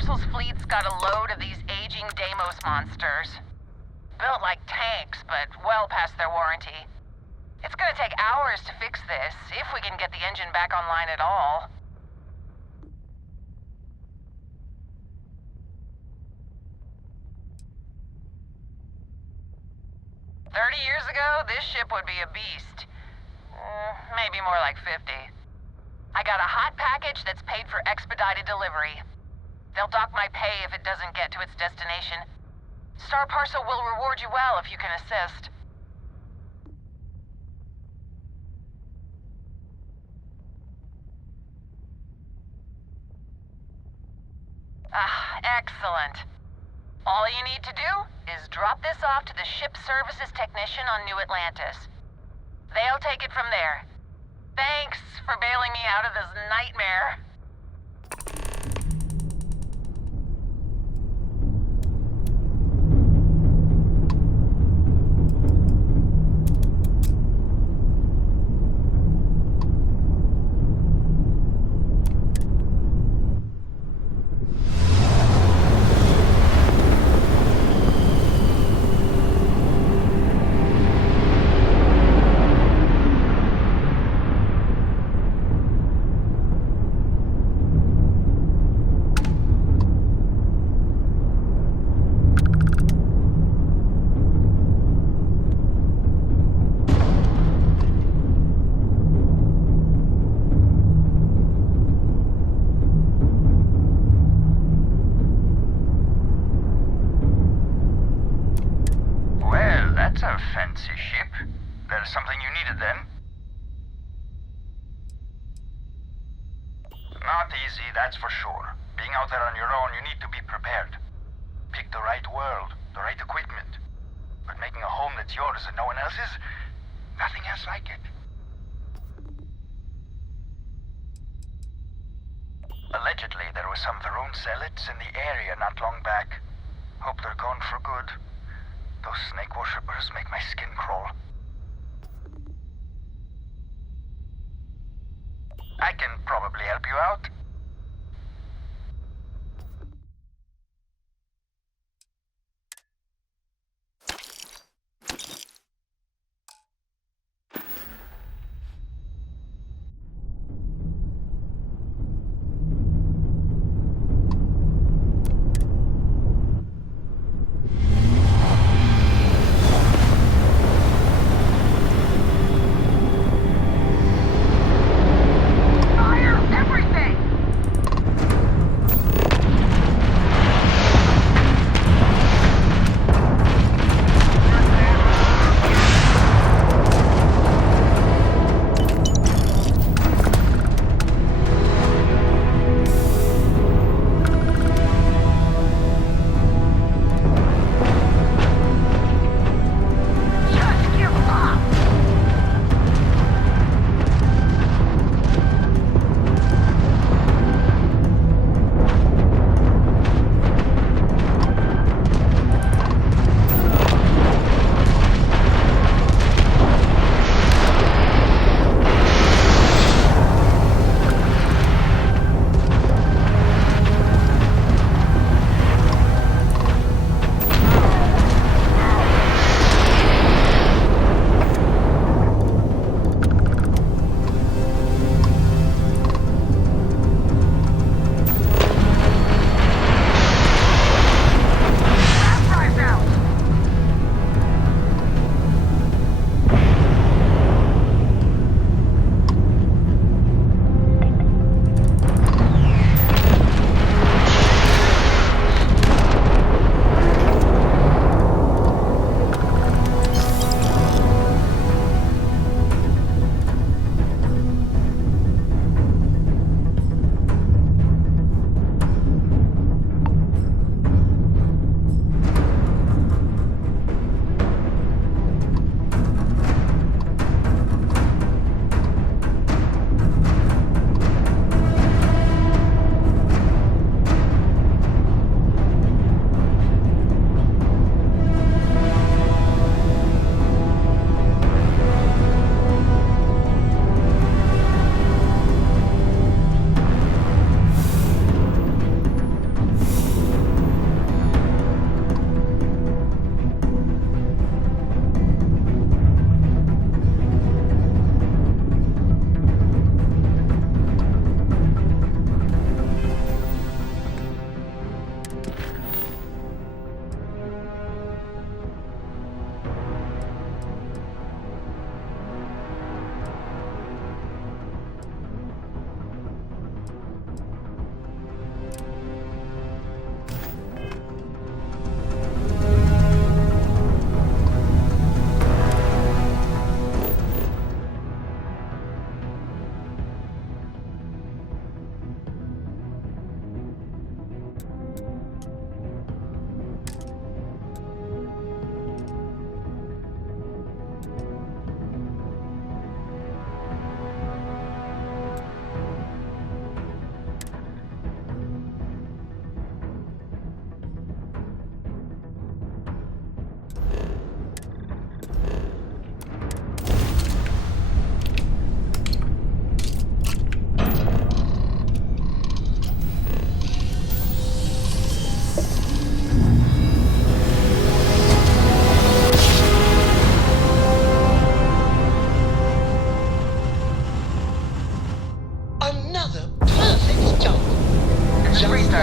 Parcel's fleet's got a load of these aging Deimos monsters. Built like tanks, but well past their warranty. It's gonna take hours to fix this, if we can get the engine back online at all. Years ago, this ship would be a beast. Maybe more like 50. I got a hot package that's paid for expedited delivery. They'll dock my pay if it doesn't get to its destination. Star Parcel will reward you well if you can assist. Excellent. All you need to do is drop this off to the ship services technician on New Atlantis. They'll take it from there. Thanks for bailing me out of this nightmare. That's a fancy ship. There's something you needed then? Not easy, that's for sure. Being out there on your own, you need to be prepared. Pick the right world, the right equipment. But making a home that's yours and no one else's, nothing else like it. Allegedly, there were some Varun zealots in the area not long back. Hope they're gone for good. Those snake worshippers make my skin crawl. I can probably help you out. Fire everything!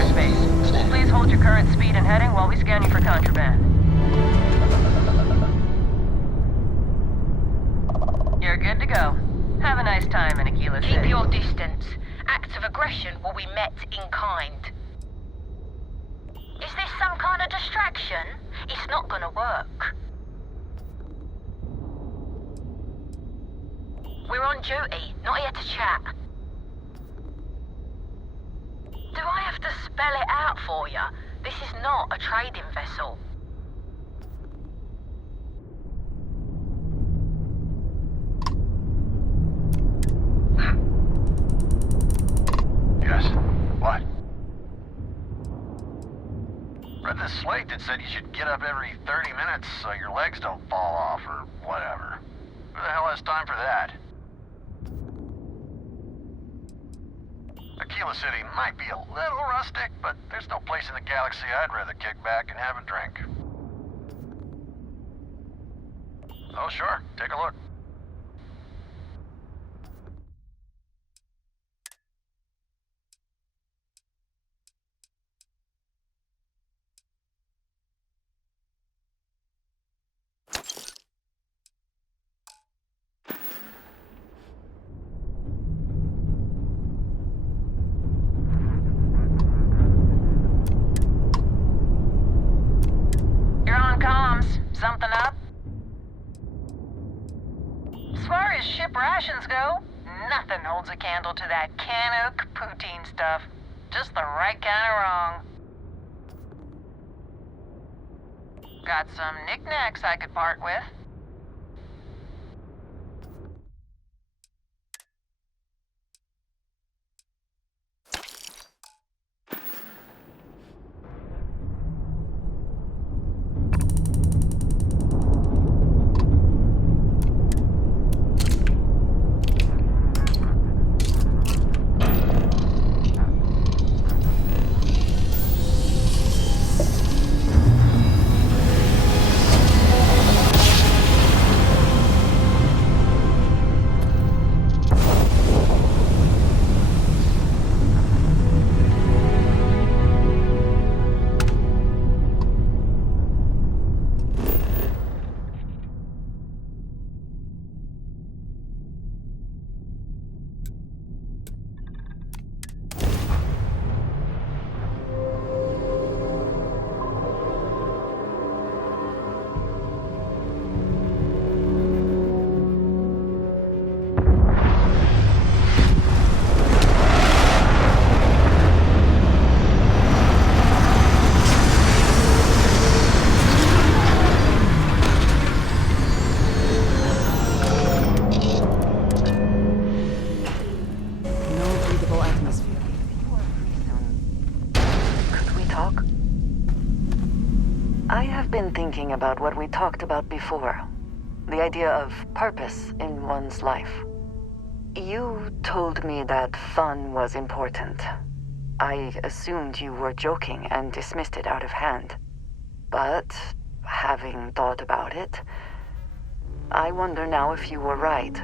airspace. Please hold your current speed and heading while we scan you for contraband. You're good to go. Have a nice time in Aquila City. Keep your distance. Acts of aggression will be met in kind. Is this some kind of distraction? It's not gonna work. We're on duty, not here to chat. Do I have to spell it out for you? This is not a trading vessel. Yes. What? Read this slate that said you should get up every 30 minutes so your legs don't fall off or whatever. Who the hell has time for that? Aquila City might be a little rustic, but there's no place in the galaxy I'd rather kick back and have a drink. Oh, sure. Take a look. Something up? As far as ship rations go, nothing holds a candle to that Canuck poutine stuff. Just the right kind of wrong. Got some knickknacks I could part with. Thinking about what we talked about before. The idea of purpose in one's life. You told me that fun was important. I assumed you were joking and dismissed it out of hand. But, having thought about it, I wonder now if you were right.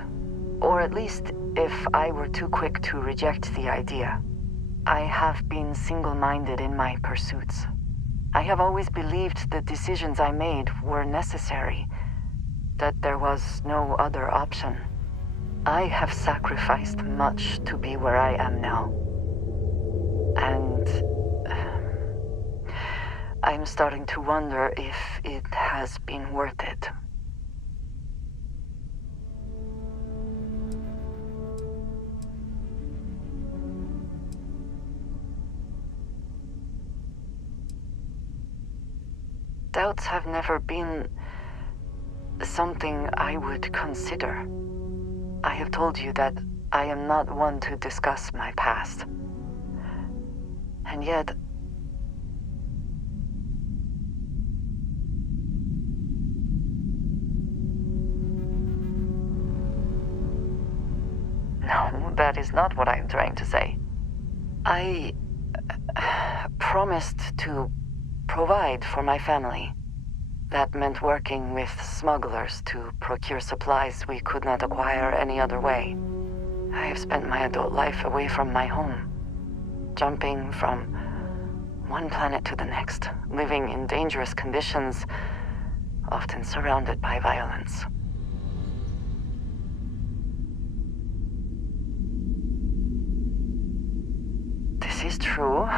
Or at least if I were too quick to reject the idea. I have been single-minded in my pursuits. I have always believed the decisions I made were necessary, that there was no other option. I have sacrificed much to be where I am now. And I'm starting to wonder if it has been worth it. Doubts have never been something I would consider. I have told you that I am not one to discuss my past. And yet, no, that is not what I am trying to say. I promised to provide for my family. That meant working with smugglers to procure supplies we could not acquire any other way. I have spent my adult life away from my home, jumping from one planet to the next, living in dangerous conditions, often surrounded by violence. This is true,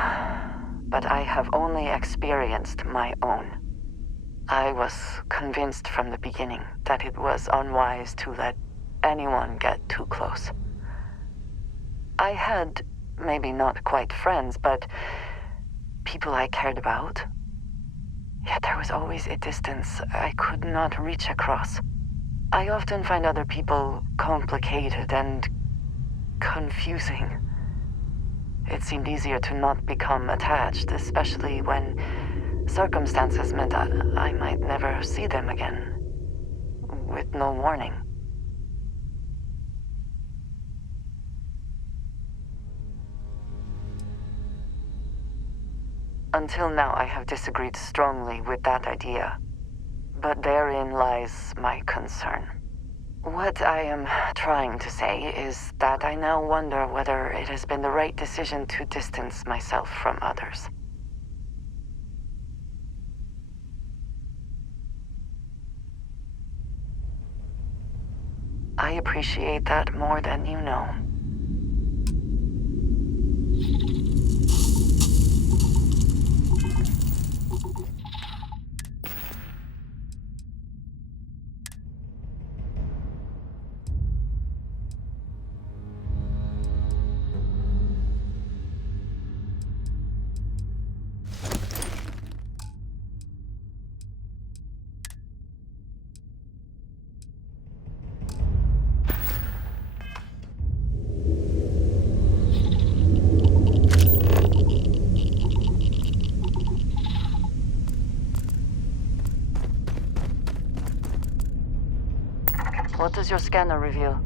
but I have only experienced my own. I was convinced from the beginning that it was unwise to let anyone get too close. I had, maybe not quite friends, but people I cared about. Yet there was always a distance I could not reach across. I often find other people complicated and confusing. It seemed easier to not become attached, especially when circumstances meant I might never see them again, with no warning. Until now, I have disagreed strongly with that idea, but therein lies my concern. What I am trying to say is that I now wonder whether it has been the right decision to distance myself from others. I appreciate that more than you know. What does your scanner reveal?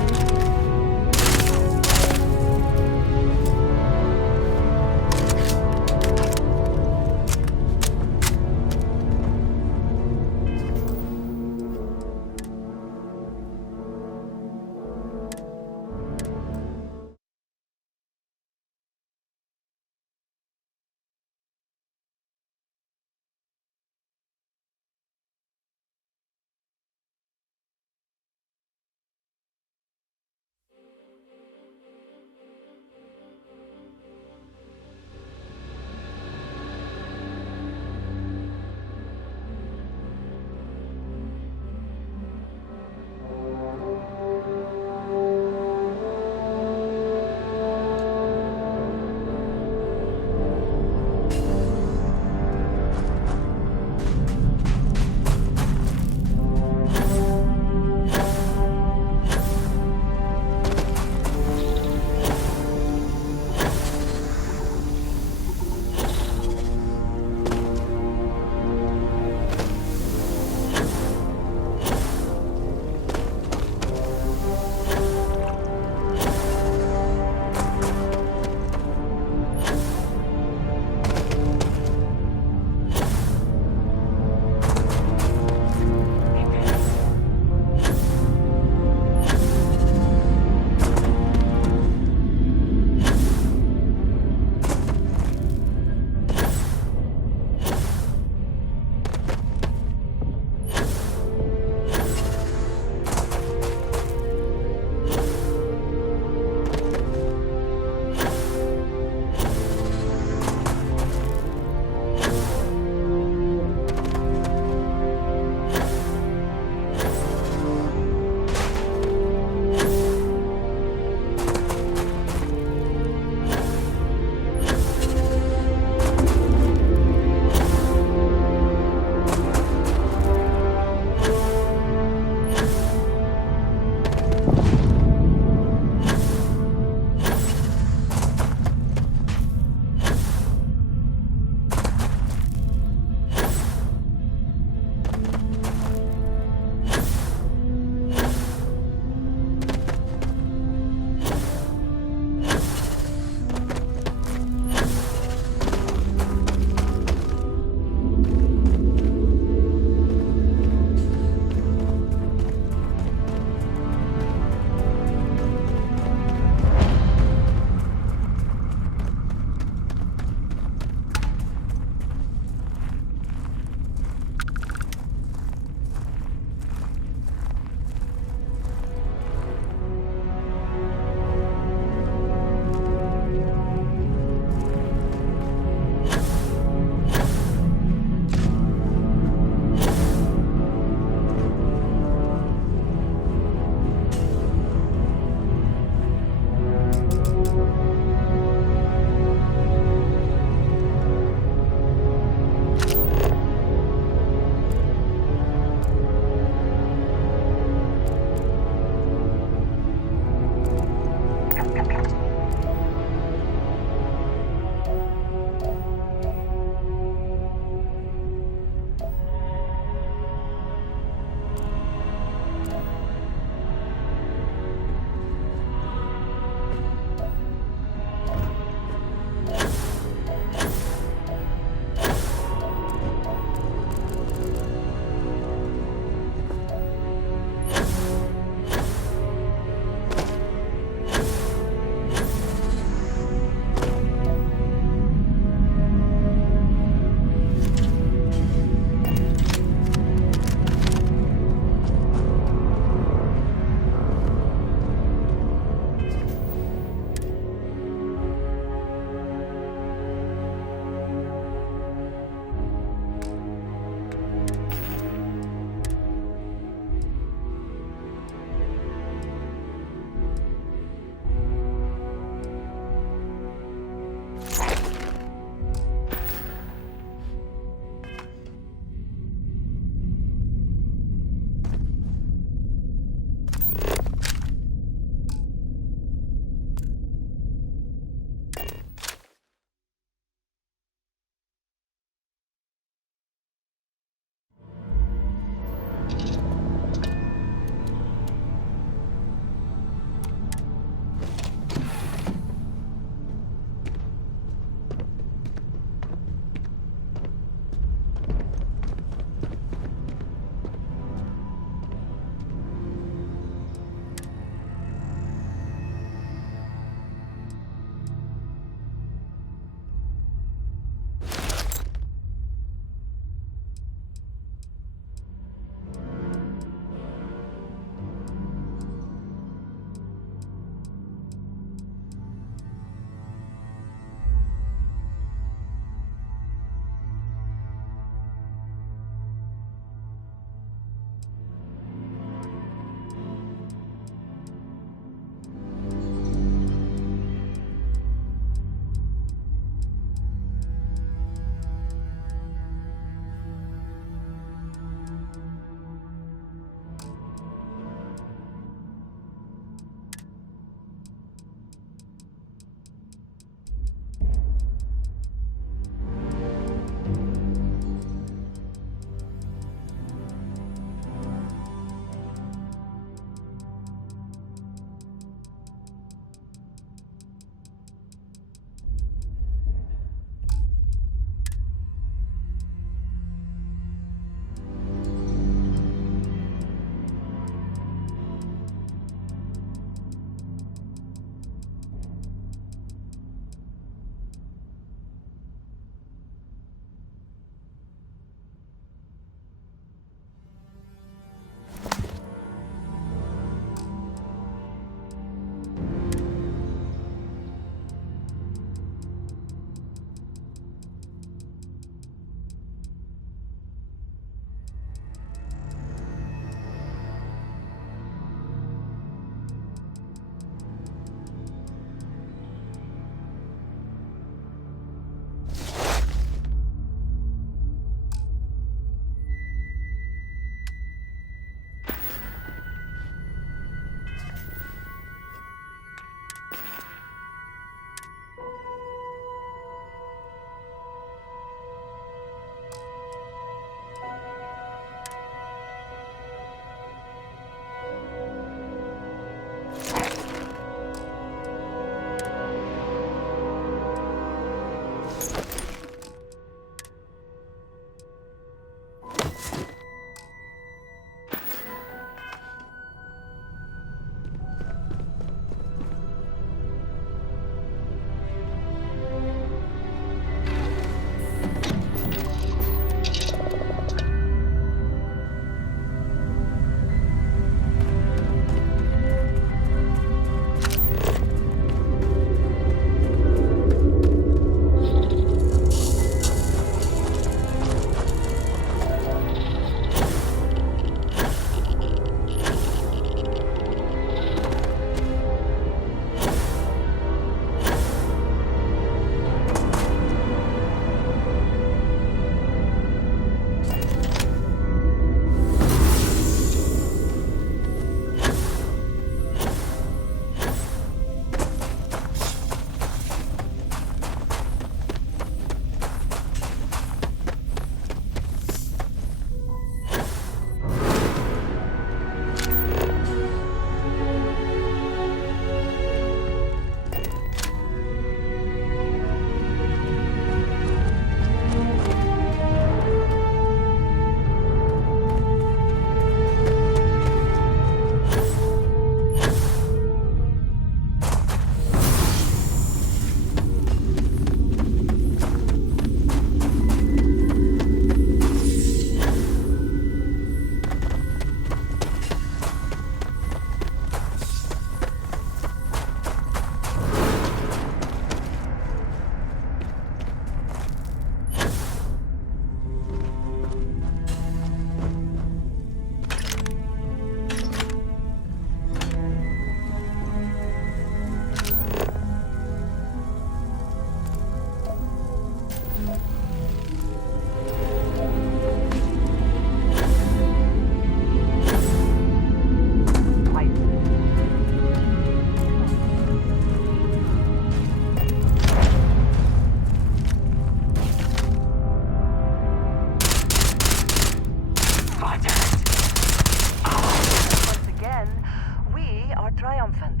triumphant.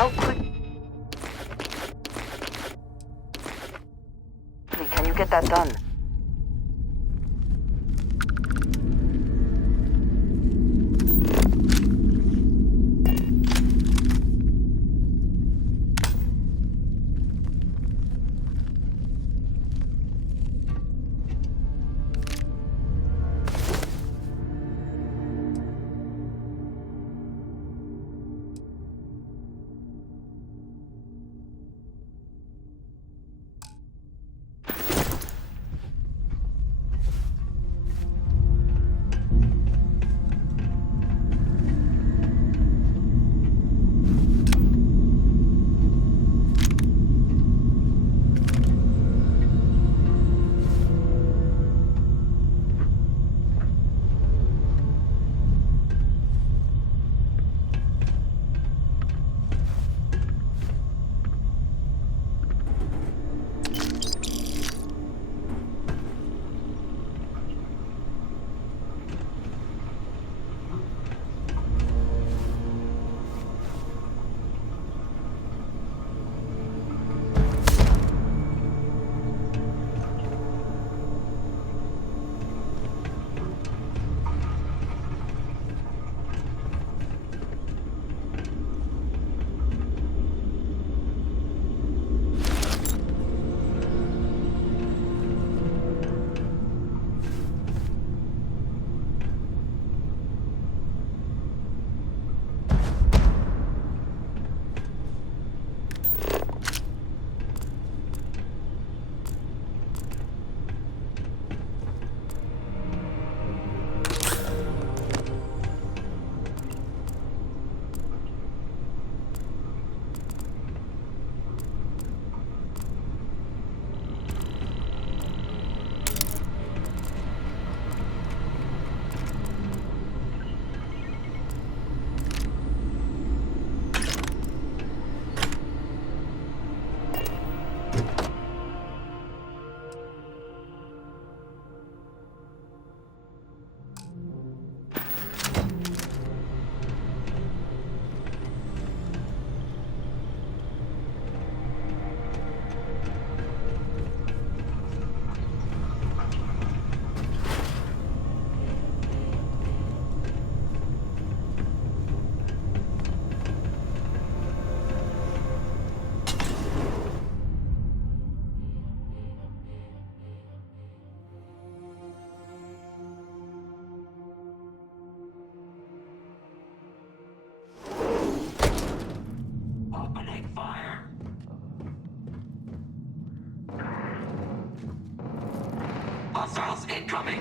How quickly can you get that done? Hostiles incoming.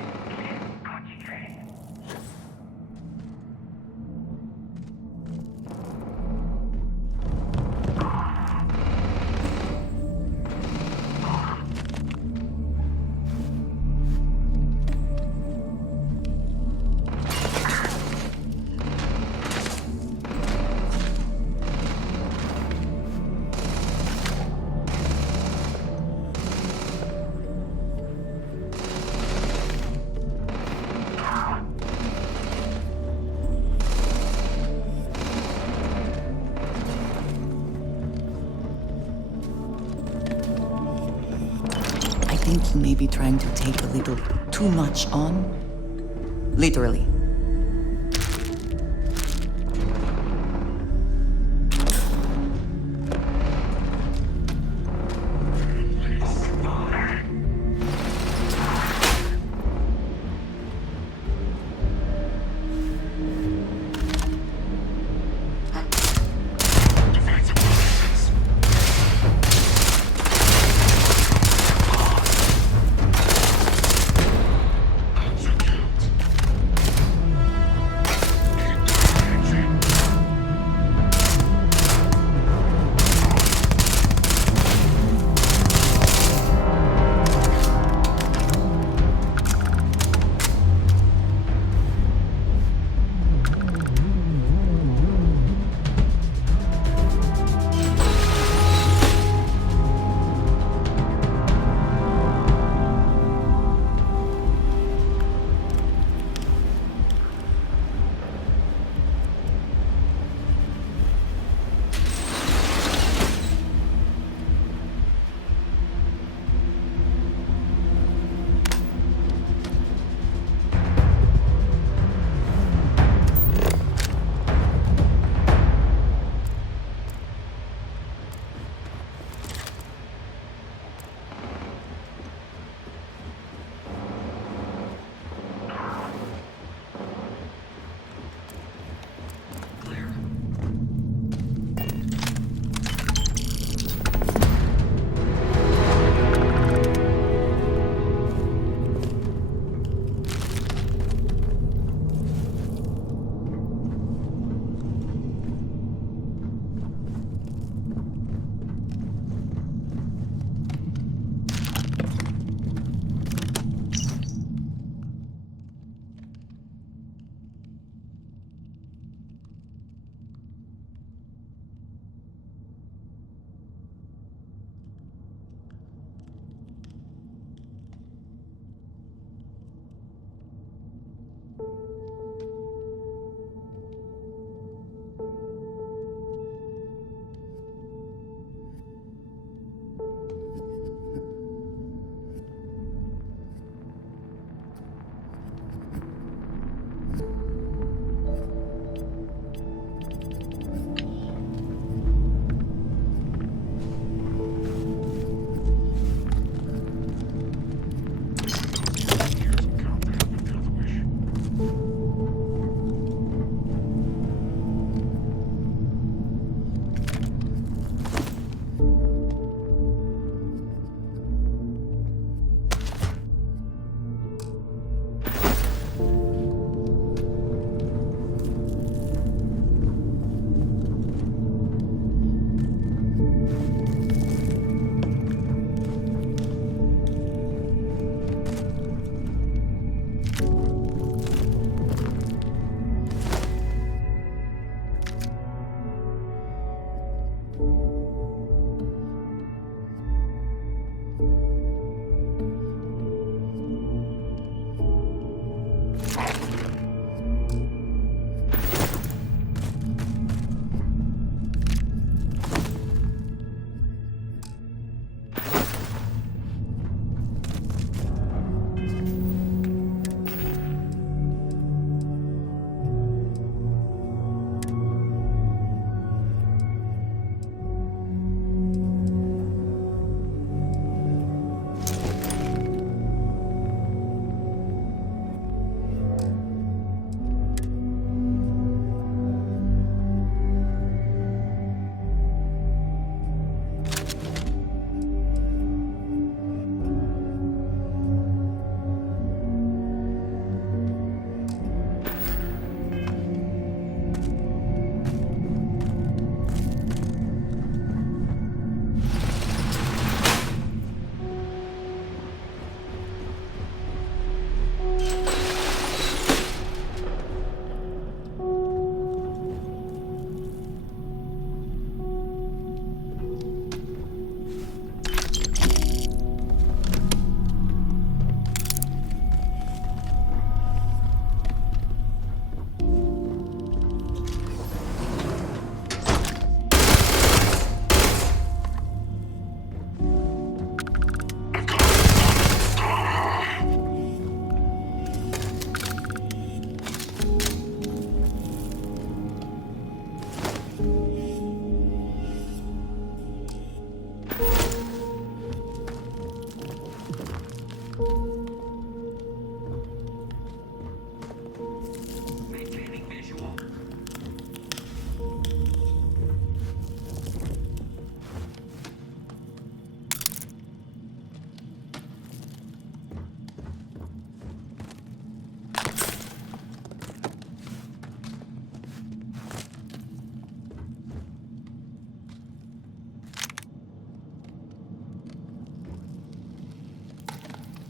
I think you may be trying to take a little too much on. Literally.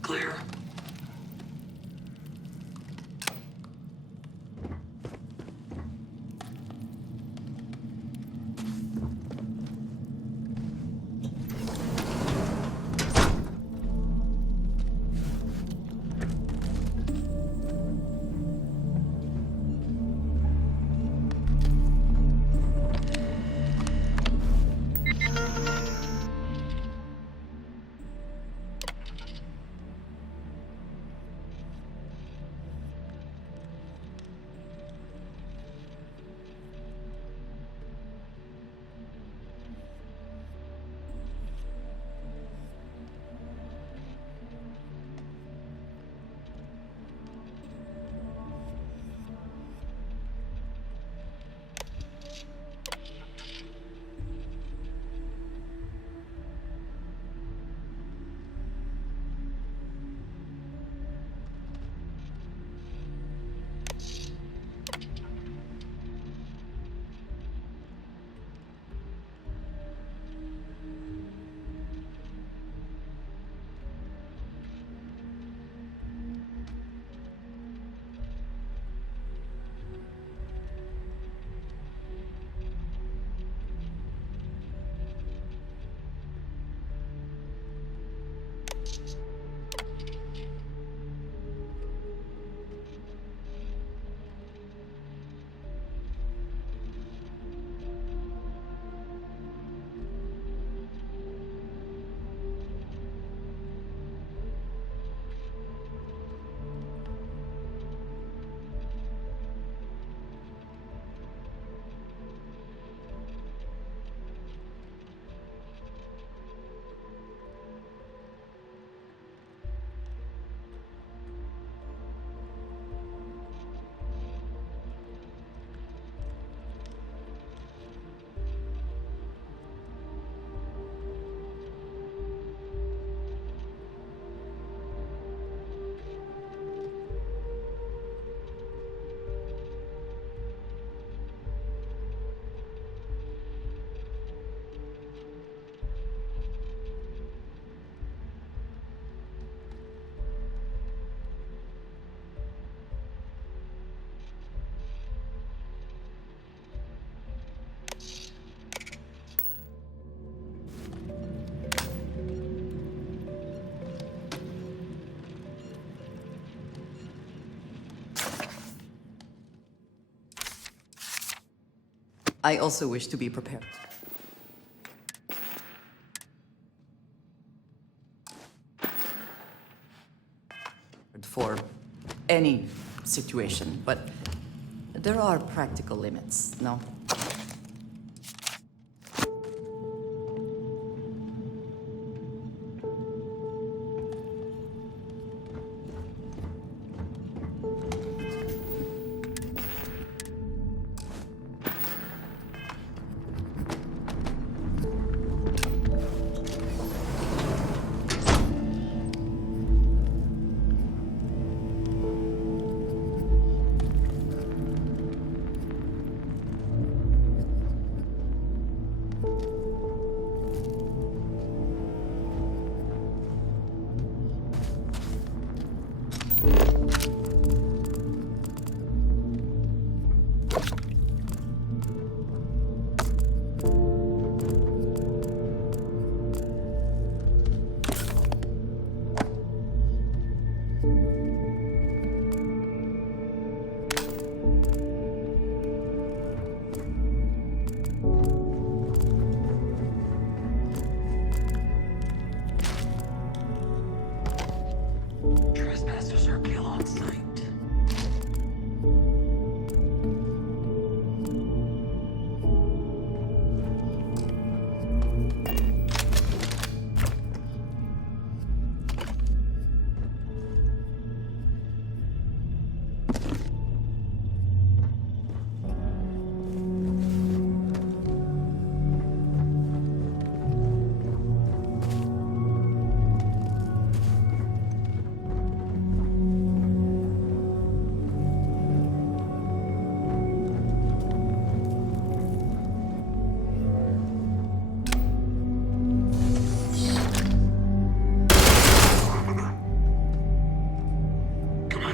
clear. I also wish to be prepared. For any situation, but there are practical limits, no?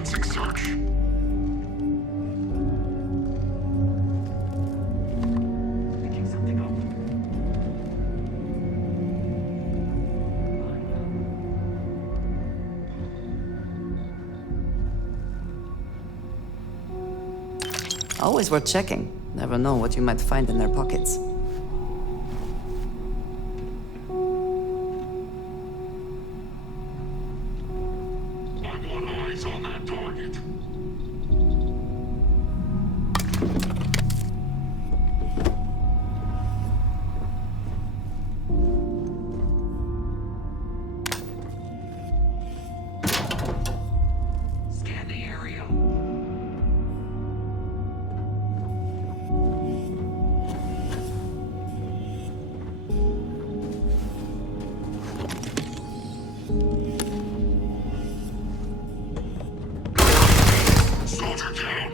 Commencing search. Picking something up. Always worth checking. Never know what you might find in their pockets. I want eyes on that target. Scan the area. Soldier down.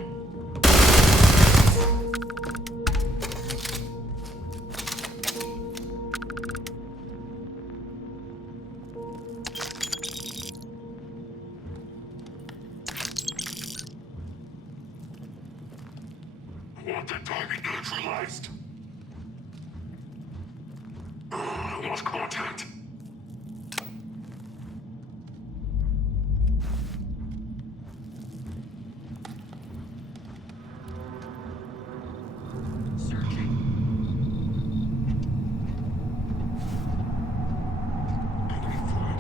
I want that target neutralized. I lost contact. Searching. Enemy flag.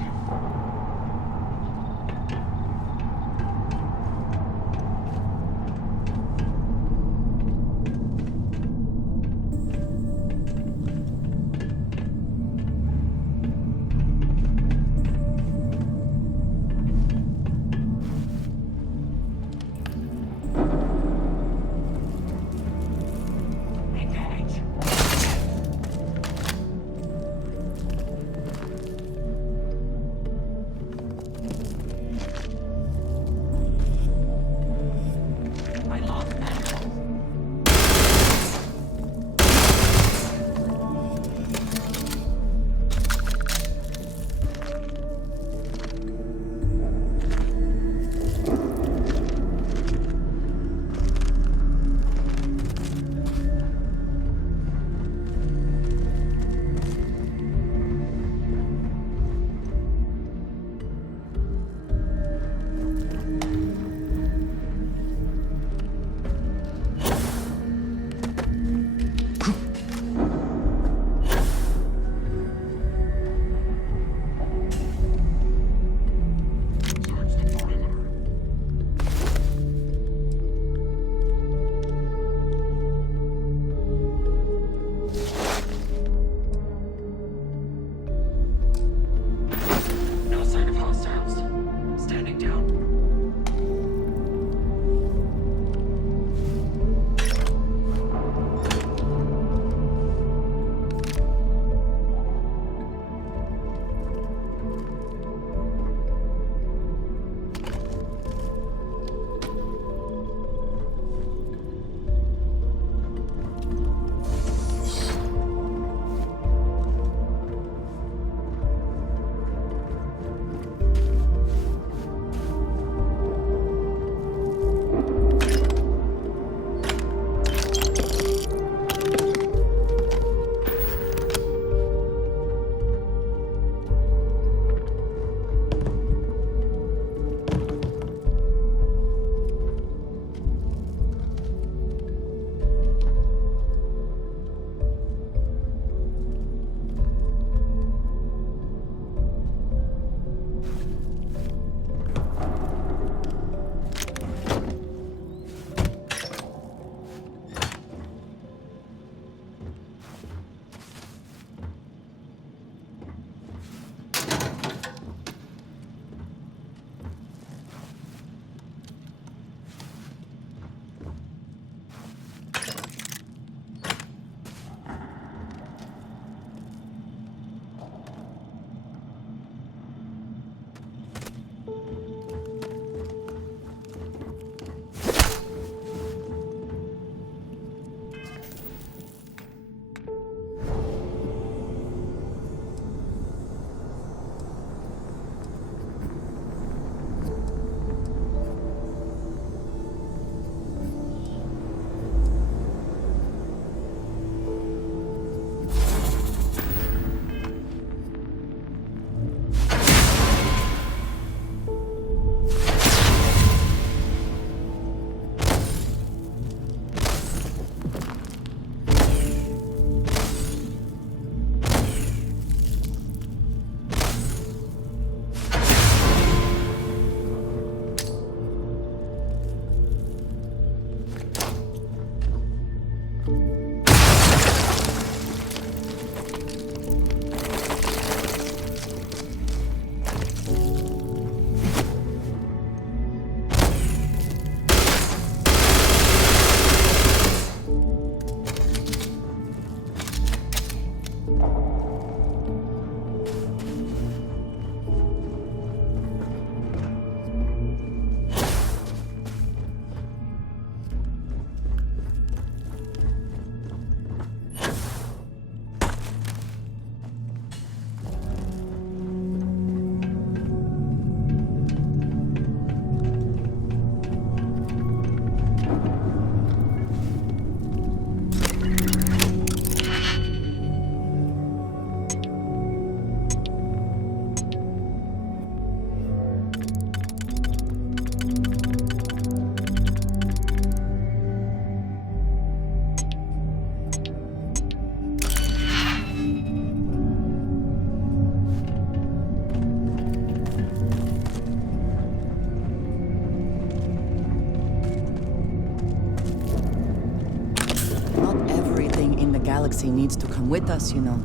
galaxy needs to come with us, you know.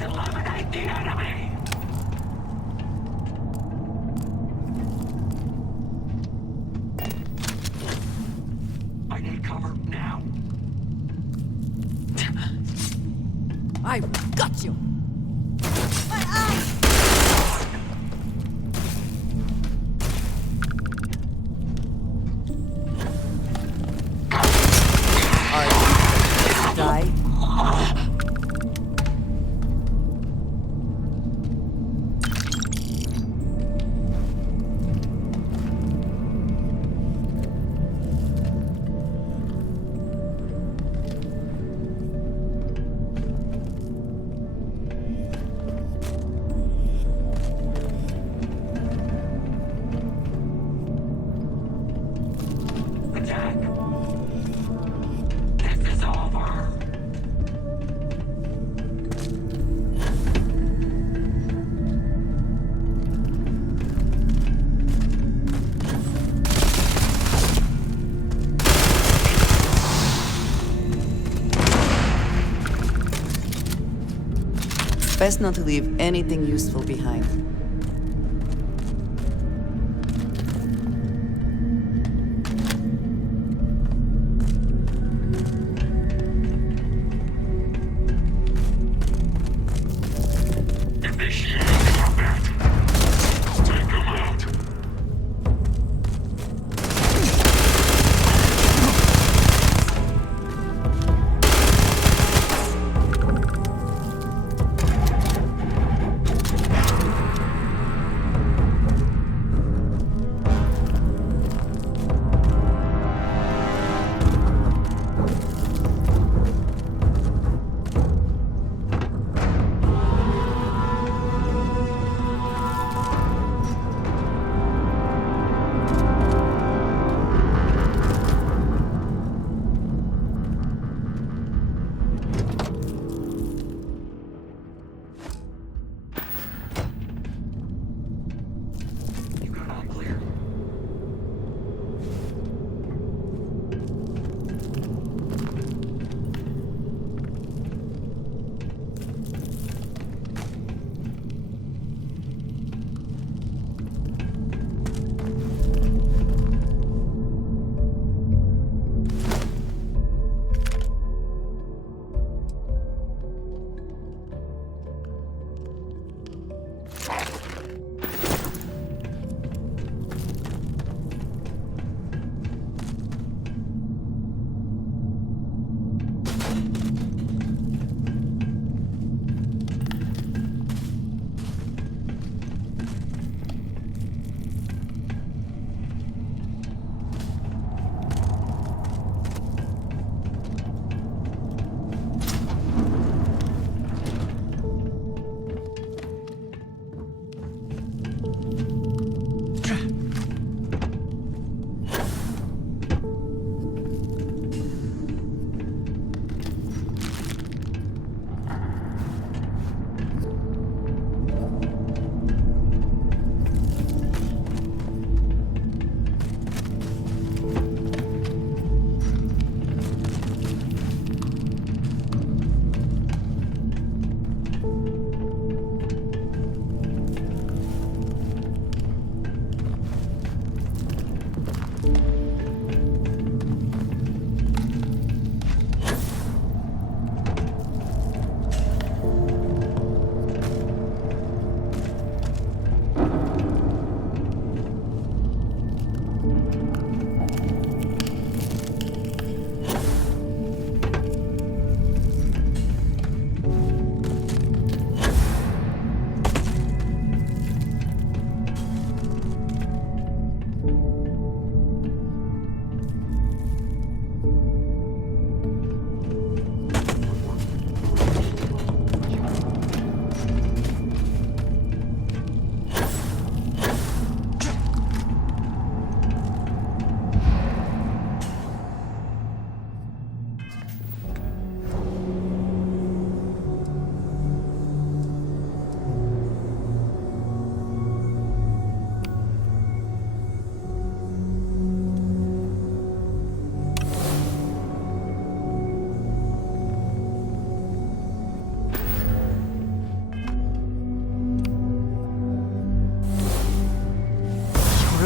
Eliminate the enemy! I need cover now. I got you! Die. Attack! This is over! Best not to leave anything useful behind. Initiate combat! Take them out!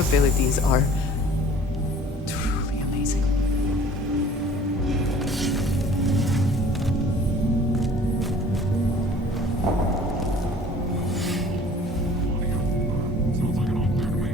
abilities are truly amazing. Sounds like an all clear to me.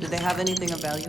Do they have anything of value?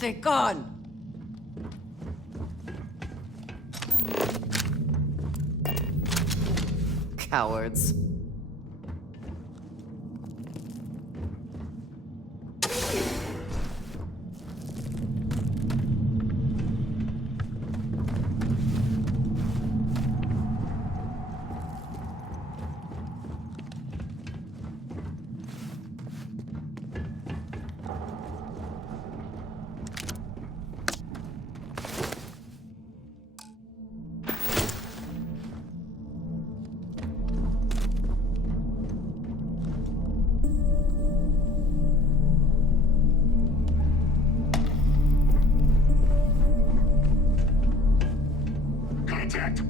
They're gone! Cowards. Contact.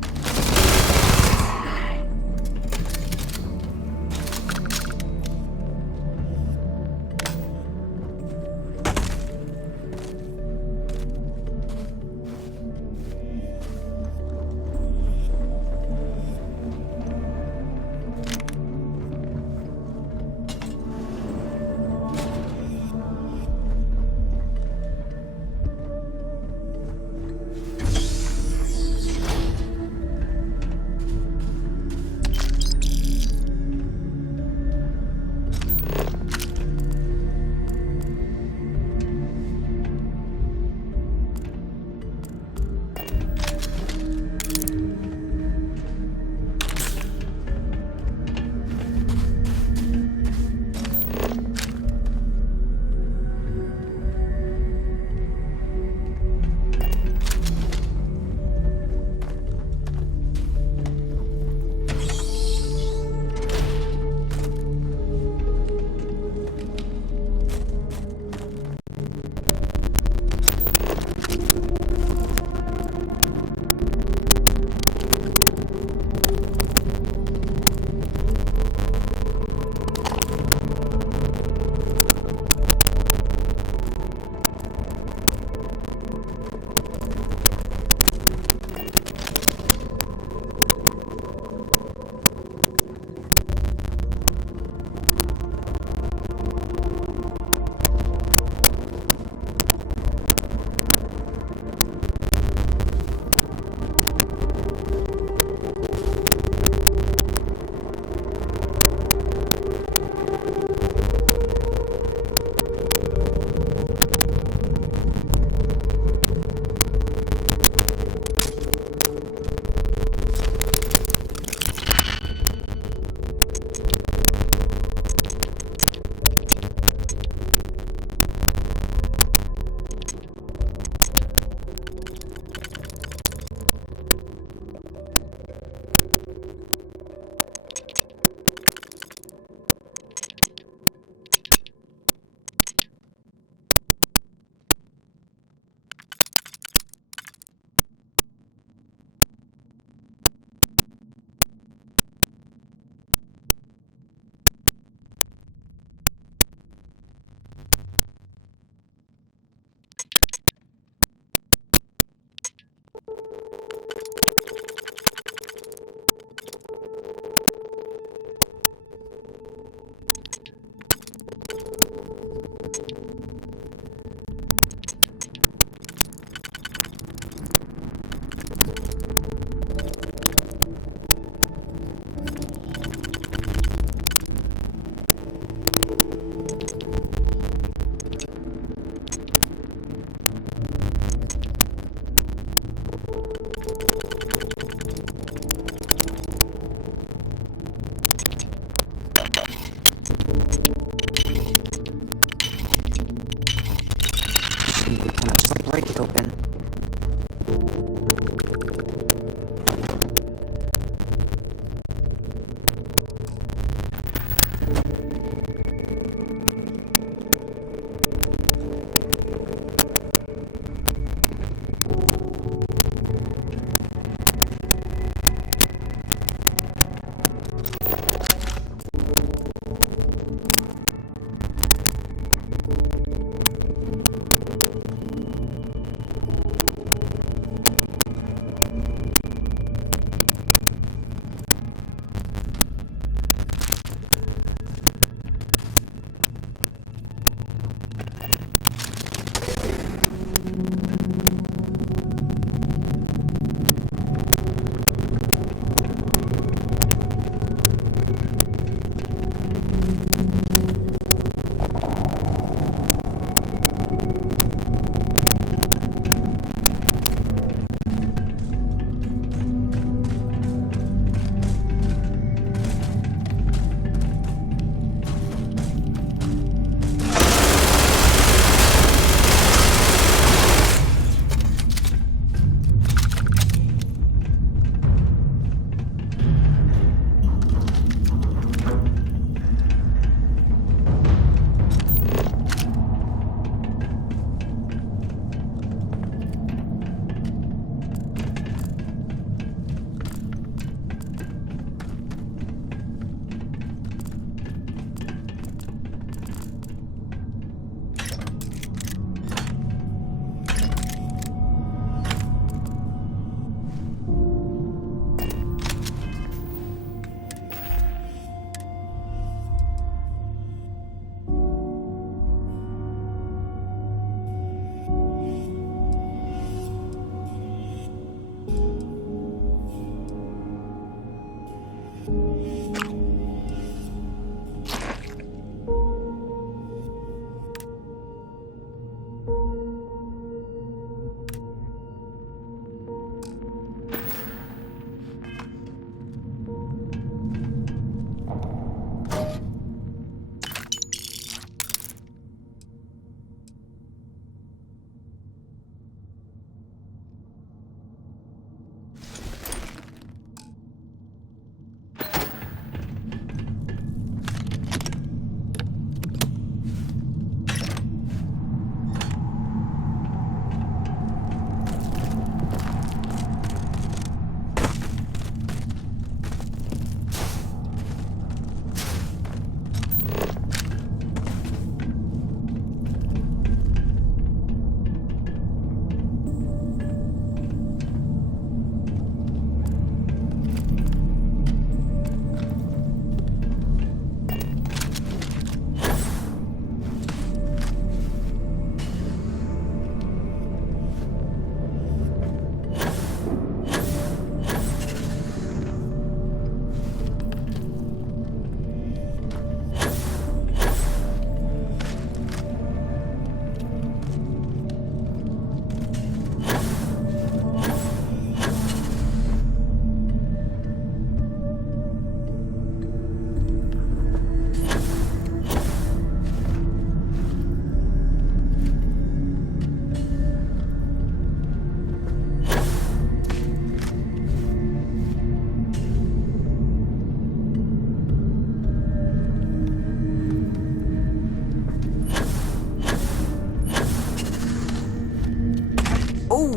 Oh!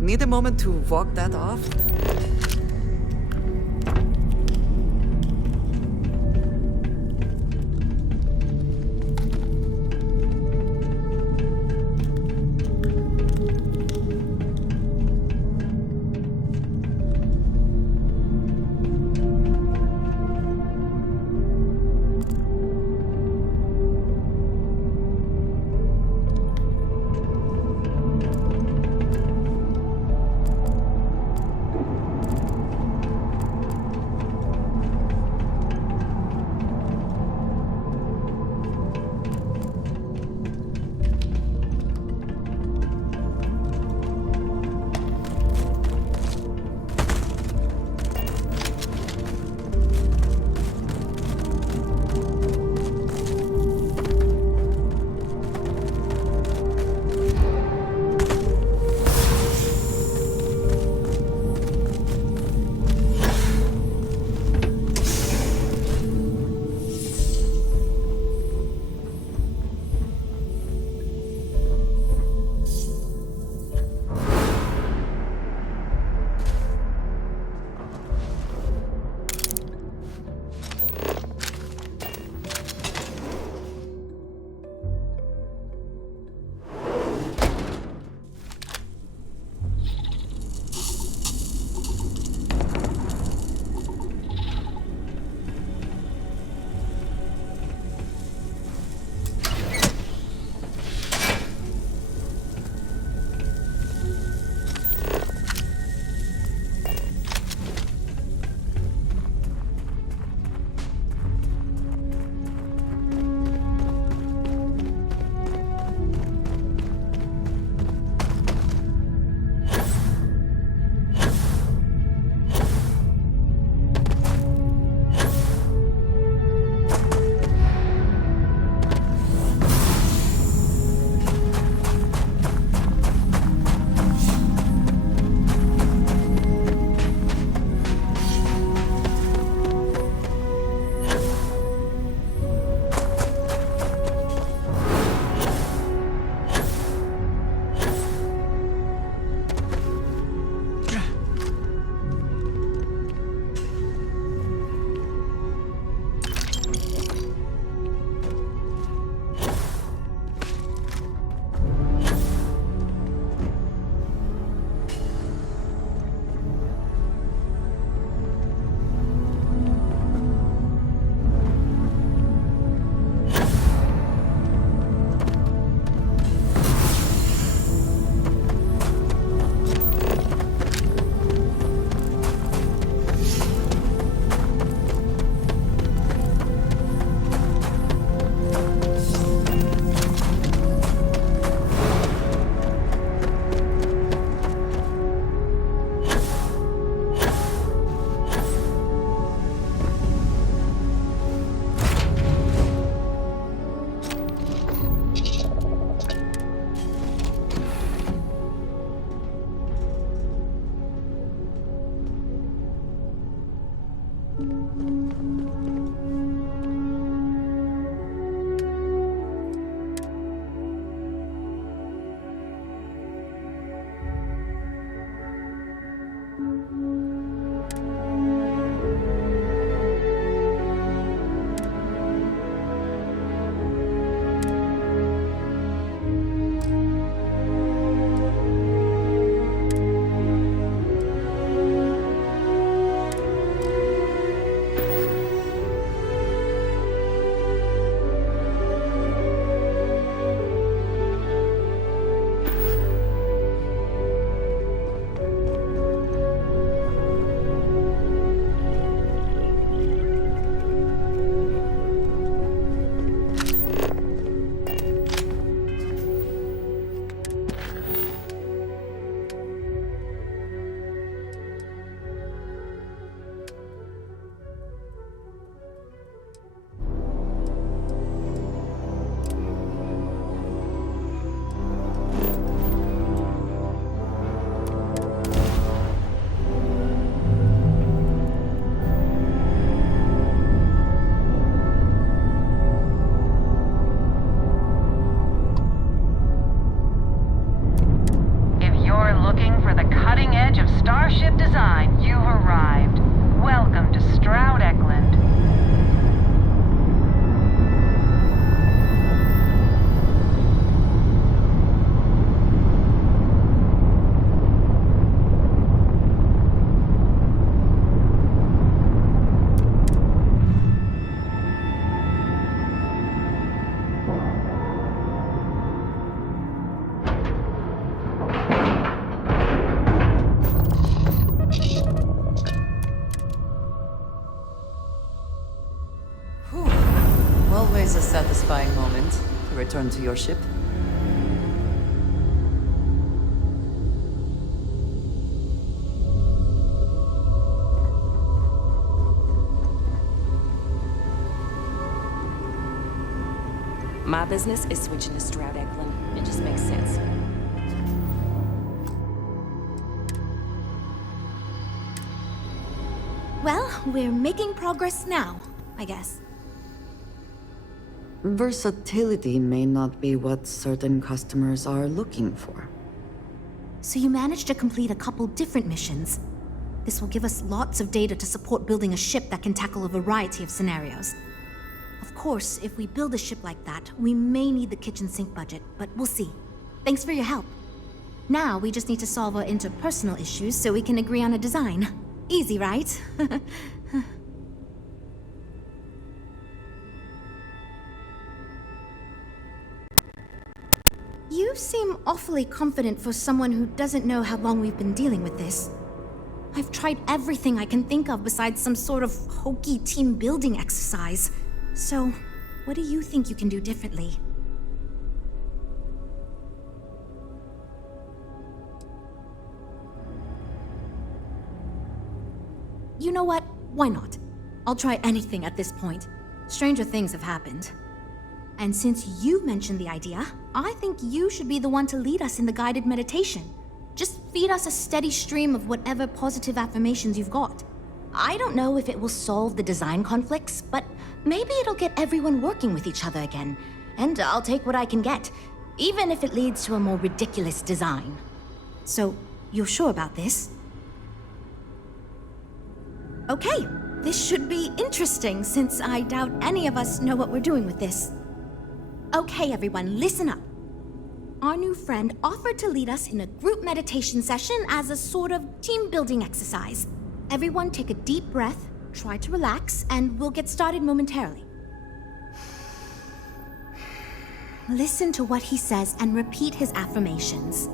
Need a moment to walk that off? looking for the cutting edge of starship design, you've arrived. Welcome to Stroud Eklund. Always a satisfying moment to return to your ship. My business is switching to Stroud Eklund. It just makes sense. Well, we're making progress now, I guess. Versatility may not be what certain customers are looking for. So you managed to complete a couple different missions. This will give us lots of data to support building a ship that can tackle a variety of scenarios. Of course, if we build a ship like that, we may need the kitchen sink budget, but we'll see. Thanks for your help. Now we just need to solve our interpersonal issues so we can agree on a design. Easy, right? You seem awfully confident for someone who doesn't know how long we've been dealing with this. I've tried everything I can think of besides some sort of hokey team building exercise. So, what do you think you can do differently? You know what? Why not? I'll try anything at this point. Stranger things have happened. And since you mentioned the idea, I think you should be the one to lead us in the guided meditation. Just feed us a steady stream of whatever positive affirmations you've got. I don't know if it will solve the design conflicts, but maybe it'll get everyone working with each other again. And I'll take what I can get, even if it leads to a more ridiculous design. So, you're sure about this? Okay, this should be interesting since I doubt any of us know what we're doing with this. Okay, everyone, listen up. Our new friend offered to lead us in a group meditation session as a sort of team-building exercise. Everyone take a deep breath, try to relax, and we'll get started momentarily. Listen to what he says and repeat his affirmations.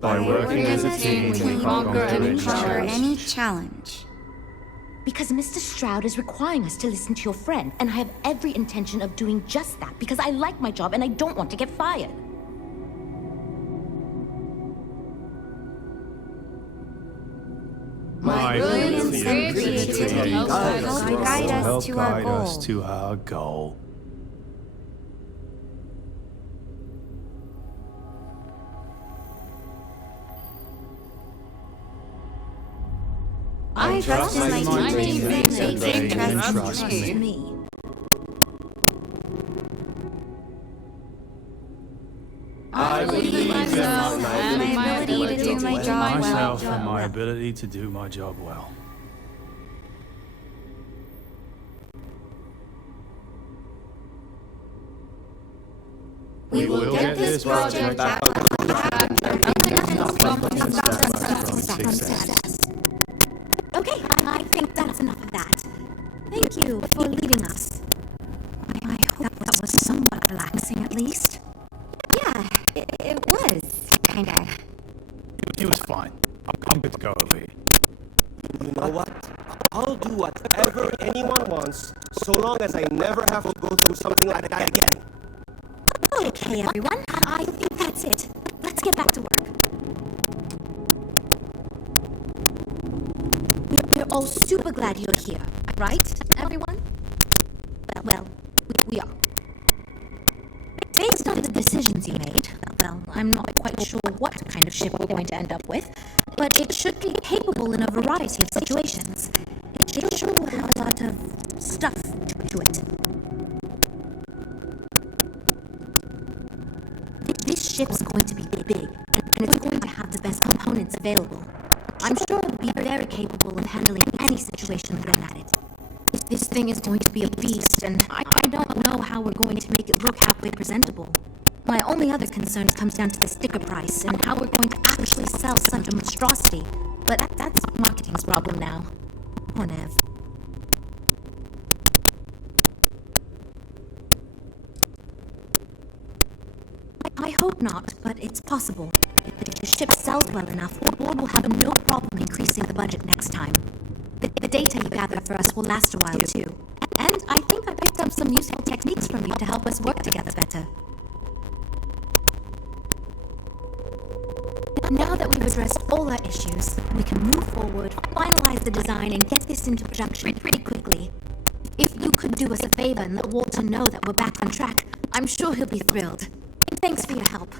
By working as a team, we can conquer any challenge. Because Mr. Stroud is requiring us to listen to your friend, and I have every intention of doing just that because I like my job and I don't want to get fired. My brilliance and creativity help guide us to our goal. I trust in my team and they Trust me. I believe in myself and my ability to do my job well. and my ability to do my job well. We will get this project back on track and Success. Okay, I think that's enough of that. Thank you for leading us. I hope that was somewhat relaxing, at least. Yeah, it was, kinda. He was fine. I'm good to go over here. You know what? I'll do whatever anyone wants, so long as I never have to go through something like that again. Okay, everyone. I think that's it. Let's get back to work. We're all super glad you're here, right, everyone? Well, we are. Based on the decisions you made, well, I'm not quite sure what kind of ship we're going to end up with, but it should be capable in a variety of situations. It sure will have a lot of stuff to it. This ship's going to be big, and it's going to have the best components available. I'm sure it'll be very capable of handling any situation thrown at it. This thing is going to be a beast, and I don't know how we're going to make it look halfway presentable. My only other concern comes down to the sticker price and how we're going to actually sell such a monstrosity. But that's marketing's problem now. Poor Nev. I hope not, but it's possible. If the ship sells well enough, the board will have no problem increasing the budget next time. The data you gather for us will last a while too. And I think I picked up some useful techniques from you to help us work together better. Now that we've addressed all our issues, we can move forward, finalize the design, and get this into production pretty quickly. If you could do us a favor and let Walter know that we're back on track, I'm sure he'll be thrilled. Thanks for your help.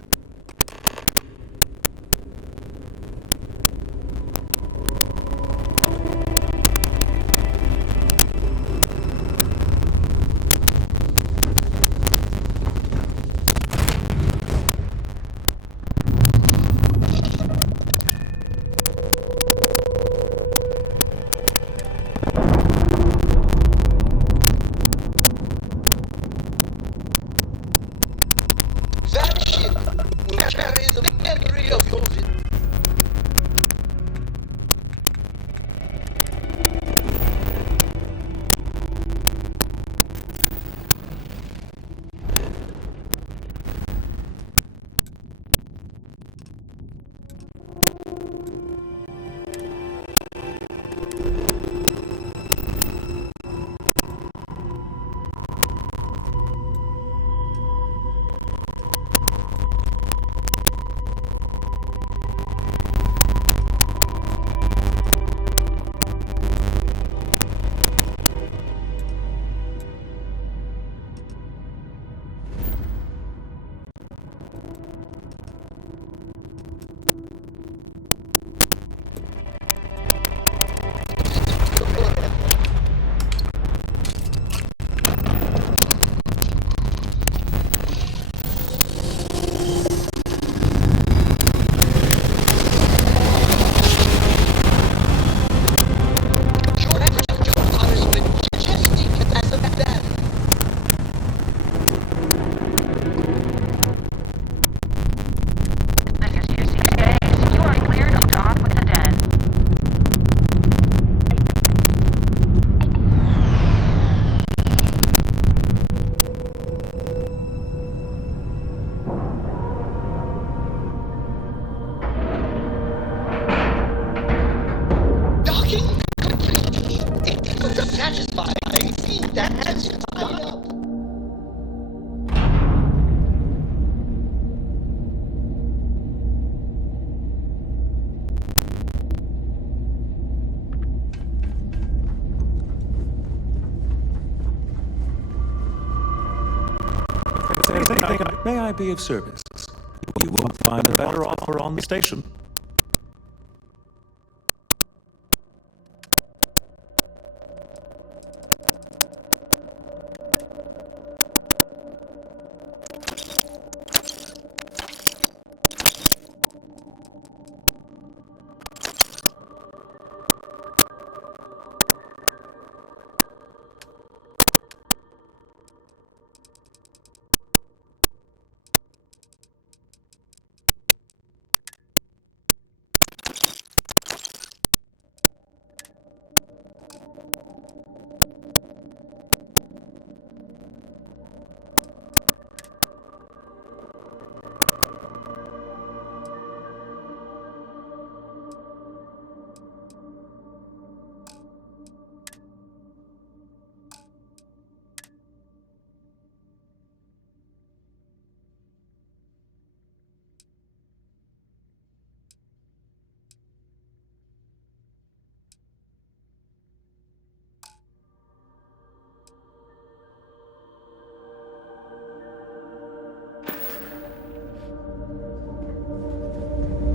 May I be of service? You won't find a better offer on the station.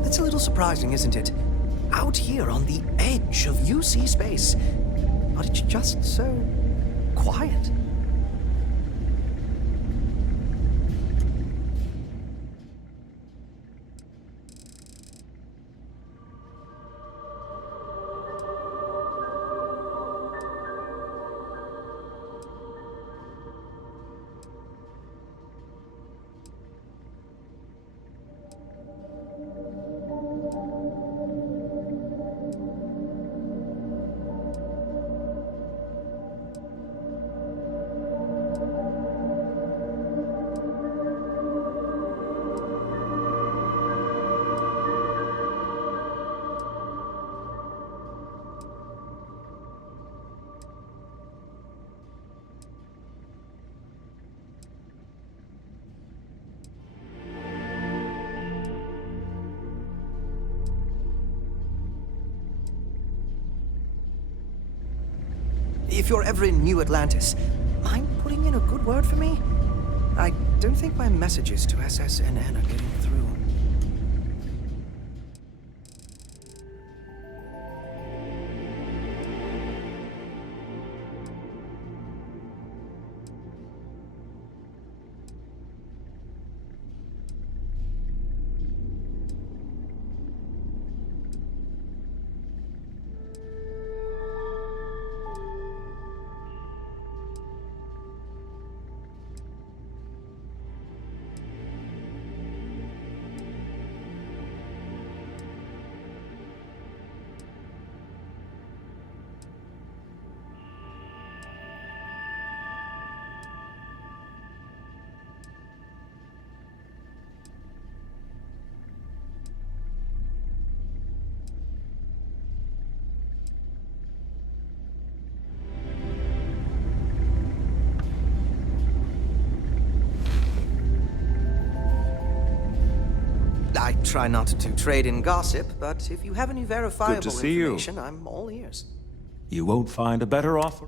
It's a little surprising, isn't it? Out here on the edge of UC space, but it's just so quiet. If you're ever in New Atlantis, mind putting in a good word for me? I don't think my messages to SSNN are getting through. I try not to trade in gossip, but if you have any verifiable information, I'm all ears. You won't find a better offer.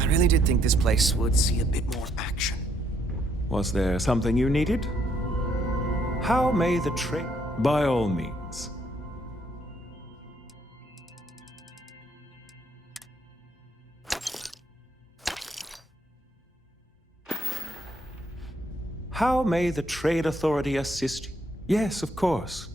I really did think this place would see a bit more action. Was there something you needed? How may the trade? By all means. How may the Trade Authority assist you? Yes, of course.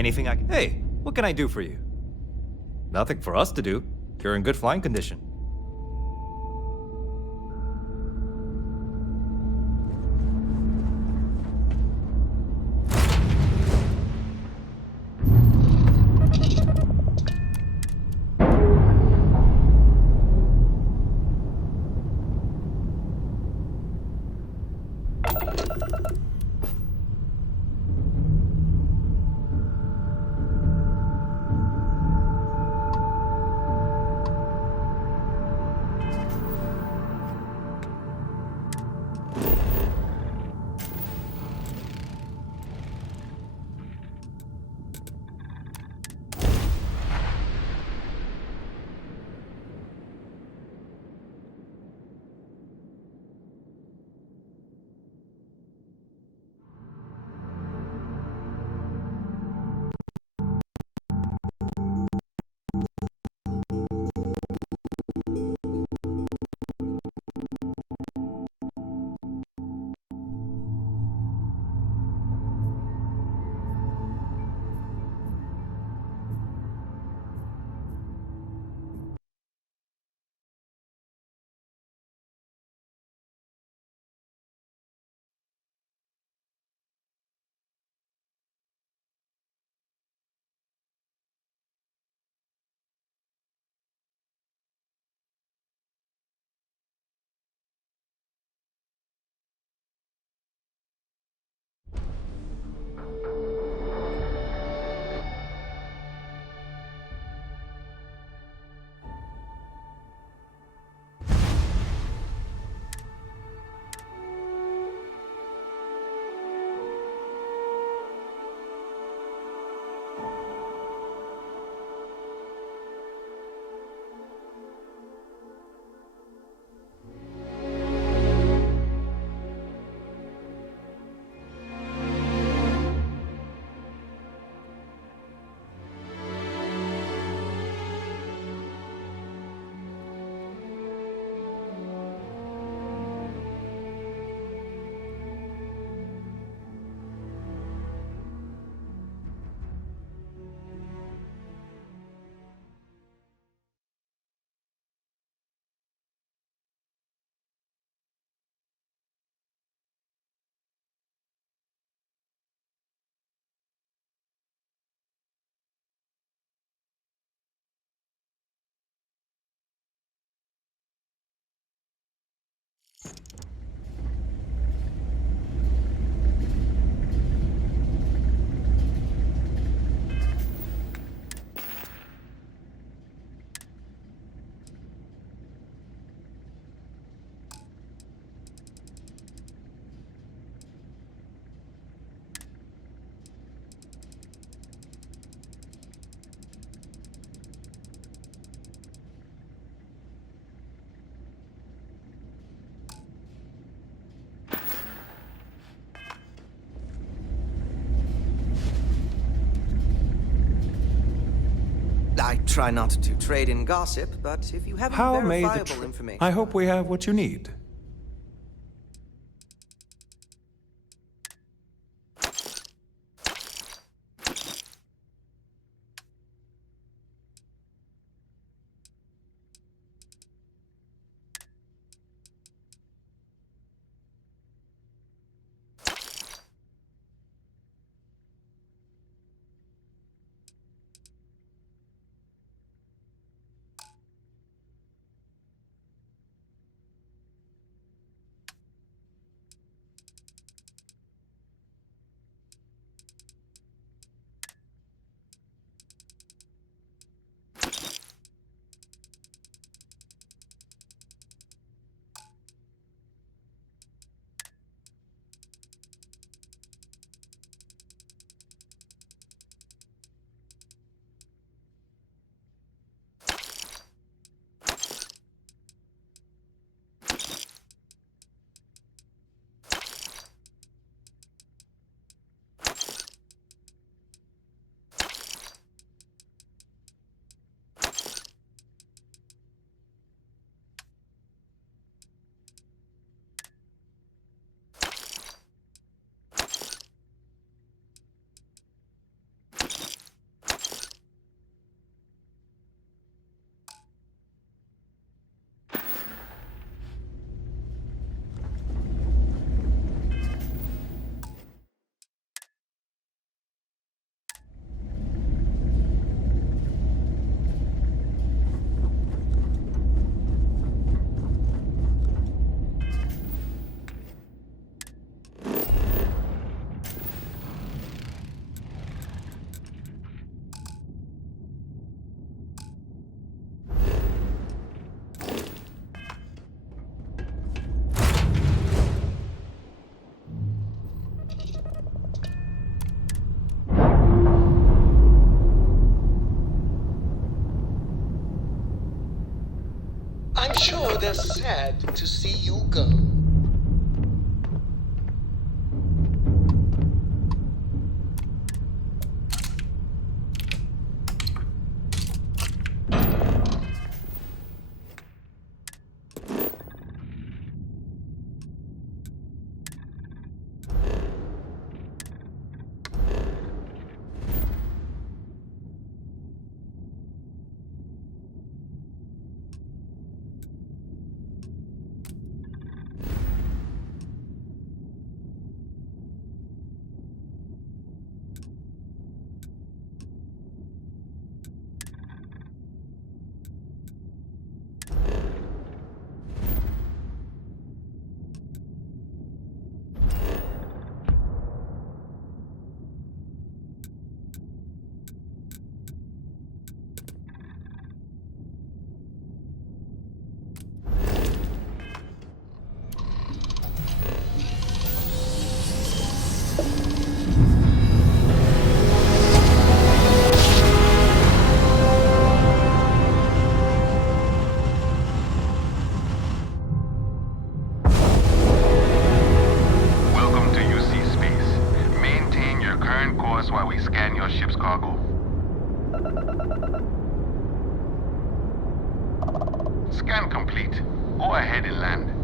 Anything I can... Hey, what can I do for you? Nothing for us to do. You're in good flying condition. try not to trade in gossip, but if you have How any may the verifiable information... I hope we have what you need. I'm sure they're sad to see you go. While we scan your ship's cargo. Scan complete. Go ahead and land.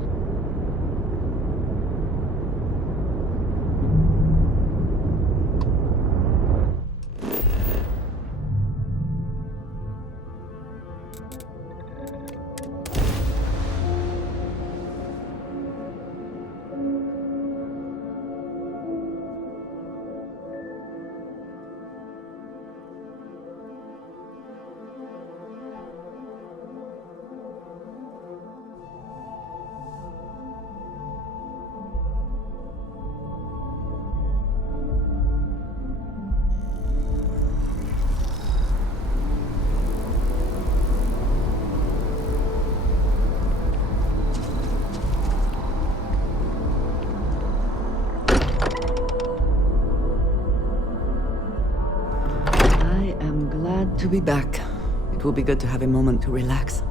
To be back. It will be good to have a moment to relax.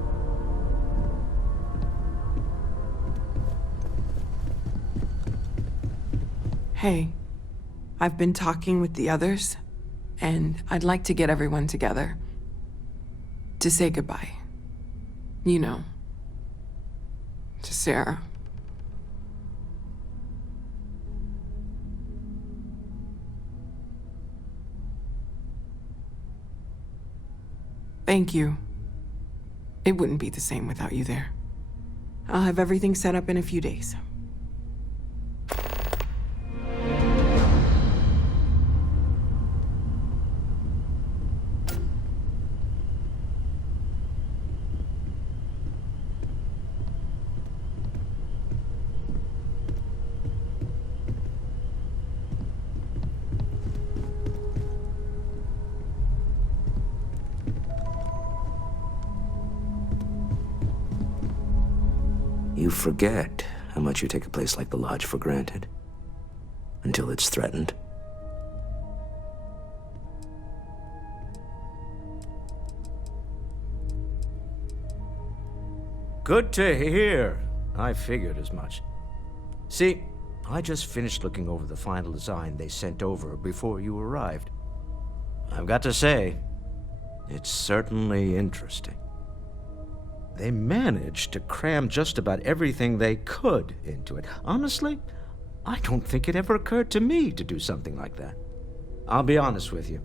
Hey, I've been talking with the others, and I'd like to get everyone together. To say goodbye. You know. To Sarah. Thank you. It wouldn't be the same without you there. I'll have everything set up in a few days. You forget how much you take a place like the Lodge for granted. Until it's threatened. Good to hear. I figured as much. See, I just finished looking over the final design they sent over before you arrived. I've got to say, it's certainly interesting. They managed to cram just about everything they could into it. Honestly, I don't think it ever occurred to me to do something like that. I'll be honest with you.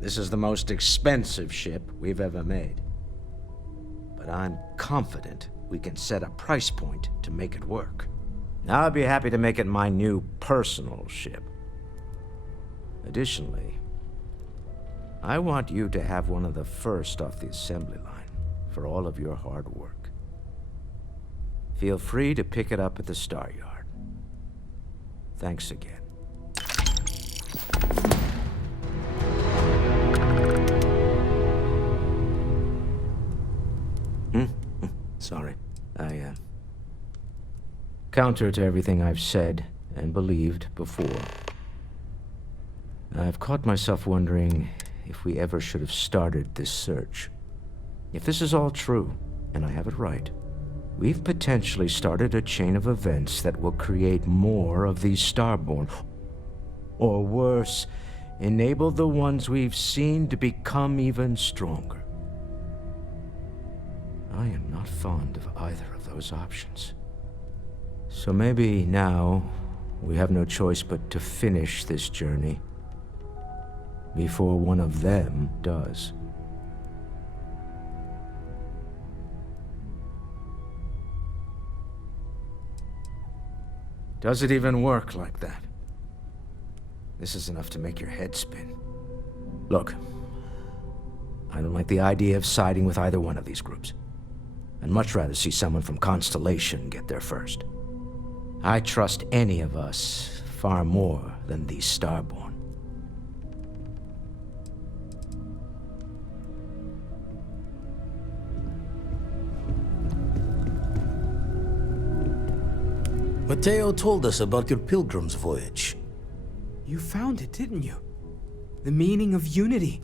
This is the most expensive ship we've ever made. But I'm confident we can set a price point to make it work. Now I'd be happy to make it my new personal ship. Additionally, I want you to have one of the first off the assembly line for all of your hard work. Feel free to pick it up at the Star Yard. Thanks again. Sorry. Counter to everything I've said and believed before, I've caught myself wondering if we ever should have started this search. If this is all true, and I have it right, we've potentially started a chain of events that will create more of these Starborn. Or worse, enable the ones we've seen to become even stronger. I am not fond of either of those options. So maybe now we have no choice but to finish this journey before one of them does. Does it even work like that? This is enough to make your head spin. Look, I don't like the idea of siding with either one of these groups. I'd much rather see someone from Constellation get there first. I trust any of us far more than these Starborn. Mateo told us about your pilgrim's voyage. You found it, didn't you? The meaning of unity.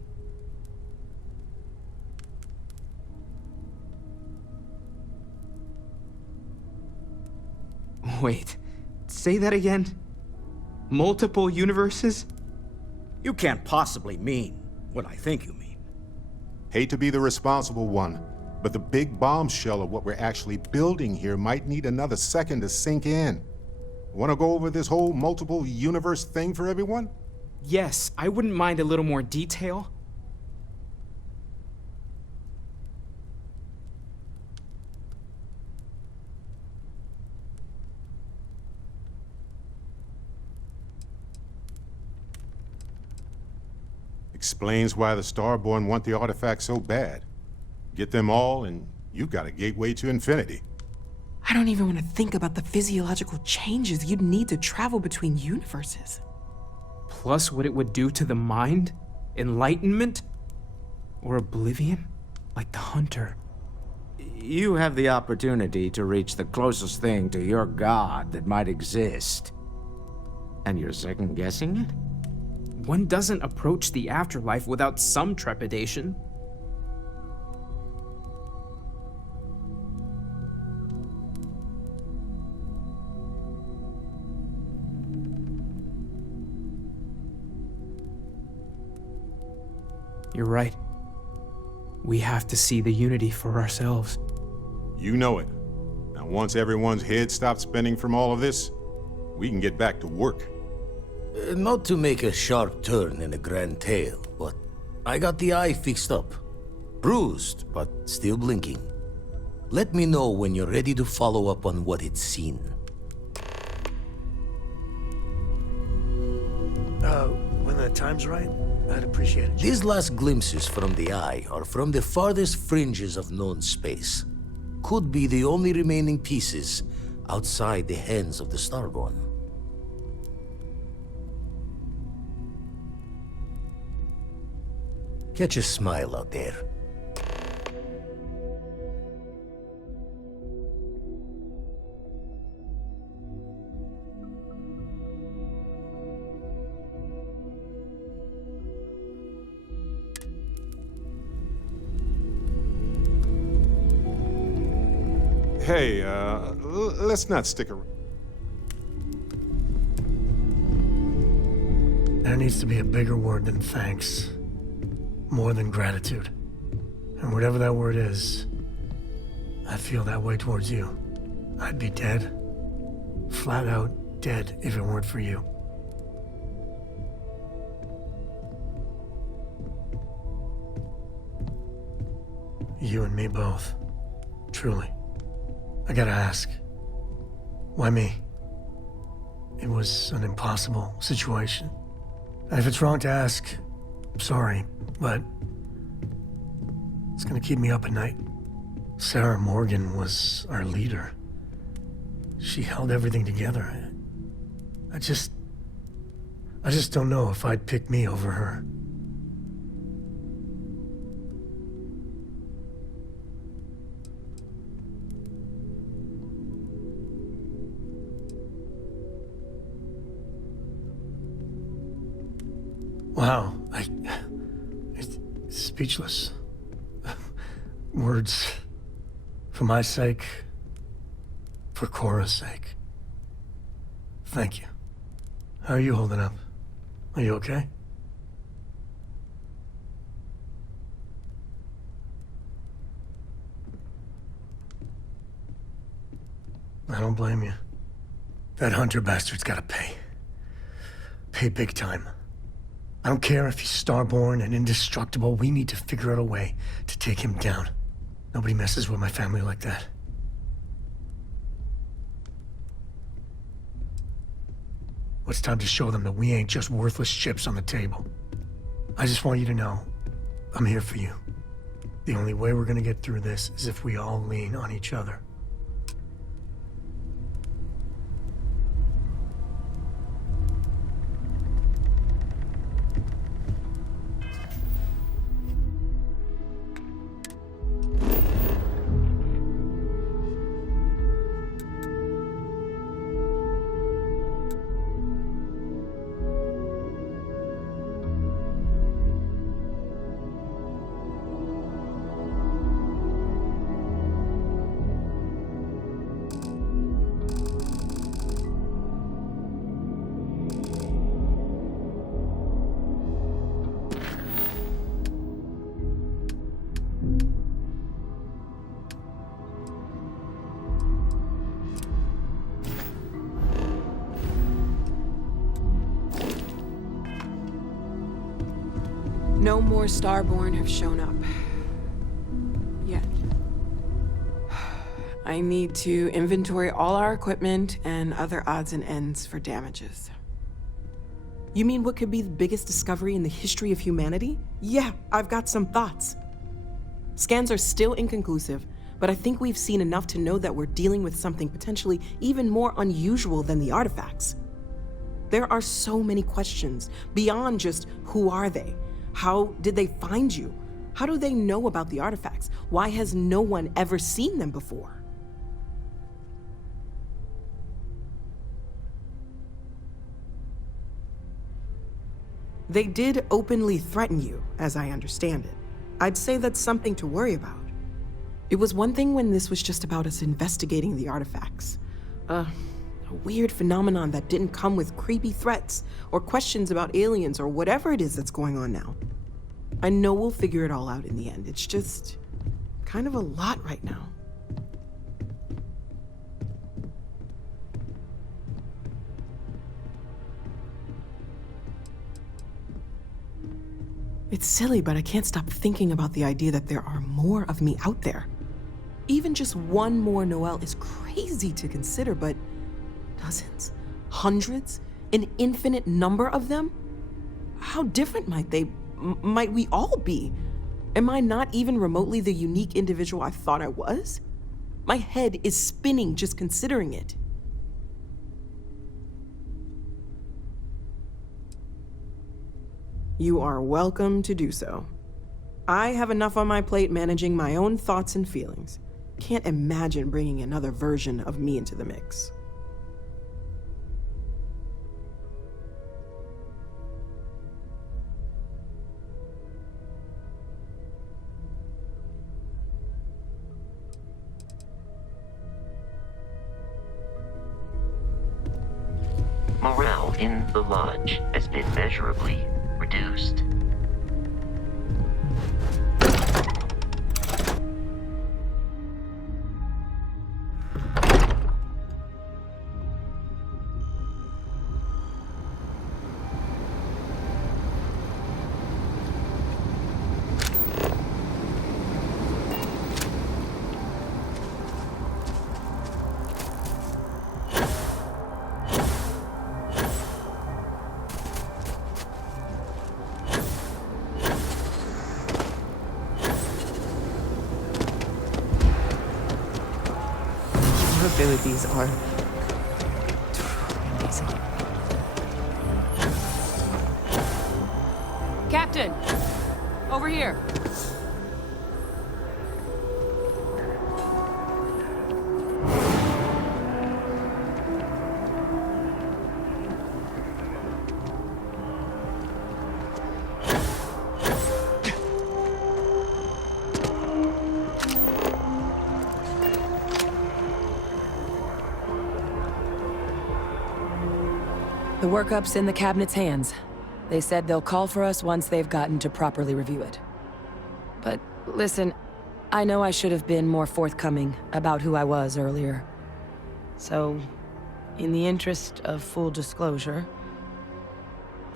Wait, say that again? Multiple universes? You can't possibly mean what I think you mean. Hate to be the responsible one, but the big bombshell of what we're actually building here might need another second to sink in. Want to go over this whole multiple universe thing for everyone? Yes, I wouldn't mind a little more detail. Explains why the Starborn want the artifact so bad. Get them all, and you've got a gateway to infinity. I don't even want to think about the physiological changes you'd need to travel between universes. Plus what it would do to the mind? Enlightenment? Or oblivion? Like the Hunter. You have the opportunity to reach the closest thing to your god that might exist. And you're second-guessing it? One doesn't approach the afterlife without some trepidation. You're right. We have to see the unity for ourselves. You know it. Now, once everyone's head stops spinning from all of this, we can get back to work. Not to make a sharp turn in a grand tale, but I got the eye fixed up. Bruised, but still blinking. Let me know when you're ready to follow up on what it's seen. When the time's right, I'd appreciate it. These last glimpses from the eye are from the farthest fringes of known space. Could be the only remaining pieces outside the hands of the Starborn. Catch a smile out there. Hey, let's not stick around. There needs to be a bigger word than thanks. More than gratitude. And whatever that word is, I feel that way towards you. I'd be dead. Flat out dead if it weren't for you. You and me both. Truly. I gotta ask. Why me? It was an impossible situation. And if it's wrong to ask, sorry, but it's gonna keep me up at night. Sarah Morgan was our leader. She held everything together. I just don't know if I'd pick me over her. Wow, it's speechless. Words. For my sake. For Cora's sake. Thank you. How are you holding up? Are you okay? I don't blame you. That Hunter bastard's gotta pay. Pay big time. I don't care if he's starborn and indestructible. We need to figure out a way to take him down. Nobody messes with my family like that. It's time to show them that we ain't just worthless chips on the table. I just want you to know, I'm here for you. The only way we're gonna get through this is if we all lean on each other. No more Starborn have shown up. Yet. I need to inventory all our equipment and other odds and ends for damages. You mean what could be the biggest discovery in the history of humanity? Yeah, I've got some thoughts. Scans are still inconclusive, but I think we've seen enough to know that we're dealing with something potentially even more unusual than the artifacts. There are so many questions beyond just who are they? How did they find you? How do they know about the artifacts? Why has no one ever seen them before? They did openly threaten you, as I understand it. I'd say that's something to worry about. It was one thing when this was just about us investigating the artifacts. A weird phenomenon that didn't come with creepy threats or questions about aliens or whatever it is that's going on now. I know we'll figure it all out in the end. It's just kind of a lot right now. It's silly, but I can't stop thinking about the idea that there are more of me out there. Even just one more Noel is crazy to consider, but dozens, hundreds, an infinite number of them? How different might we all be? Am I not even remotely the unique individual I thought I was? My head is spinning just considering it. You are welcome to do so. I have enough on my plate managing my own thoughts and feelings. Can't imagine bringing another version of me into the mix. Morale in the lodge has been measurably reduced. Abilities are amazing. Captain! Over here! The workup's in the cabinet's hands. They said they'll call for us once they've gotten to properly review it. But listen, I know I should have been more forthcoming about who I was earlier. So, in the interest of full disclosure,